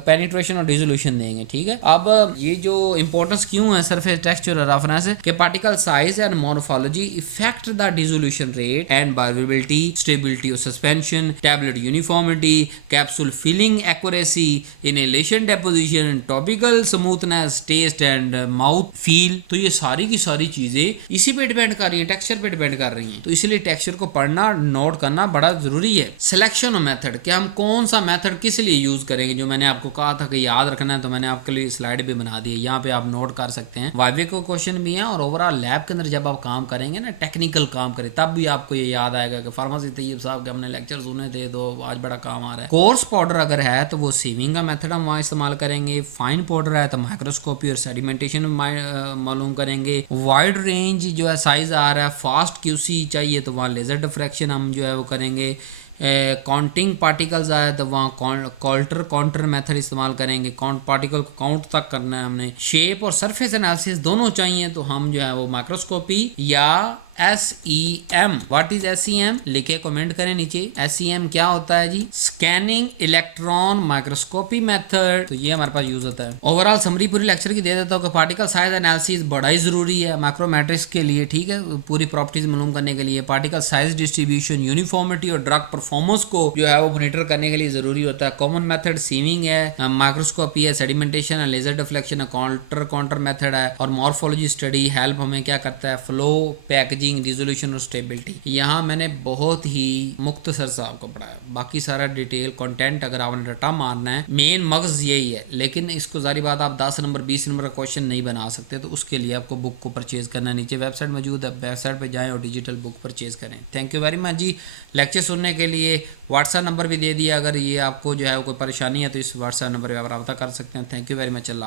पेनिट्रेशन और डिसोल्यूशन देंगे, ठीक है। अब ये जो इंपॉर्टेंस क्यों है सरफेस टेक्सचर और रफनेस के particle size and morphology effect the dissolution rate and bioavailability, stability और suspension, tablet uniformity, capsule filling accuracy, inhalation deposition, topical smoothness, taste and mouth feel. तो ये सारी की सारी चीजें इसी पे डिपेंड कर रही है, टेक्सचर पे डिपेंड कर रही हैं। तो इसलिए टेक्सचर को पढ़ना, नोट करना बड़ा जरूरी है। सिलेक्शन ऑफ मेथड, कि हम कौन सा मेथड किस लिए यूज करेंगे, जो मैंने आपको कहा था कि याद रखना है, तो मैंने आपके लिए स्लाइड भी बना दी है, यहाँ पे आप नोट कर सकते हैं। वाइवे को क्वेश्चन भी है और ओवरऑल लैब के अंदर जब आप काम करेंगे ना, टेक्निकल काम करें, तब भी आपको ये याद आएगा कि फार्मेसी तैयब साहब के हमने लेक्चर सुने थे तो आज बड़ा काम आ रहा है। कोर्स पाउडर अगर है तो वो सीविंग का मेथड हम वहाँ इस्तेमाल करेंगे। फाइन पाउडर है तो माइक्रोस्कोपी और सेडिमेंटेशन मालूम करेंगे। वाइड रेंज जो है साइज आ रहा है, फास्ट क्यूसी चाहिए तो वहाँ लेजर डिफ्रैक्शन हम जो है वो करेंगे। काउंटिंग पार्टिकल्स आए तो वहाँ काउंटर मेथड इस्तेमाल करेंगे, पार्टिकल को काउंट तक करना है हमने। शेप और सरफेस एनालिसिस दोनों चाहिए तो हम जो है वो माइक्रोस्कोपी या SEM। व्हाट इज SEM लिखे कमेंट करें नीचे। SEM क्या होता है जी? Scanning electron microscopy method. तो ये हमारे पास यूज होता है। ओवरऑल समरी पूरी लेक्चर की दे देता हूँ कि पार्टिकल साइज एनालिसिस बड़ा ही जरूरी है माइक्रोमेट्रिक्स के लिए, ठीक है, पूरी प्रॉपर्टीज मालूम करने के लिए। पार्टिकल साइज डिस्ट्रीब्यूशन, यूनिफॉर्मिटी और ड्रग परफॉर्मेंस को जो है वो मॉनिटर करने के लिए जरूरी होता है। कॉमन मेथड सीविंग है, माइक्रोस्कोपी है, सेडिमेंटेशन है, लेजर डिफ्लेक्शन है, काउंटर मेथड है। और मॉर्फोलॉजी स्टडी हेल्प हमें क्या करता है? फ्लो, पैकेजिंग पेजिंग, रिजोल्यूशन और स्टेबिलिटी। यहाँ मैंने बहुत ही मुख्तसर सा आपको पढ़ाया, बाकी सारा डिटेल कंटेंट अगर आपने रटा मारना है, मेन मगज यही है। लेकिन इसको जारी बात आप 10 नंबर 20 नंबर का क्वेश्चन नहीं बना सकते, तो उसके लिए आपको बुक को परचेज करना है। नीचे वेबसाइट मौजूद है, वेबसाइट पर जाएँ और डिजिटल बुक परचेज करें। थैंक यू वेरी मच जी। लेक्चर सुनने के लिए व्हाट्सएप नंबर भी दे दिया, अगर ये आपको जो है कोई परेशानी है तो इस व्हाट्सएप नंबर पर आप रब्ता कर सकते हैं। Thank you very much. Allah.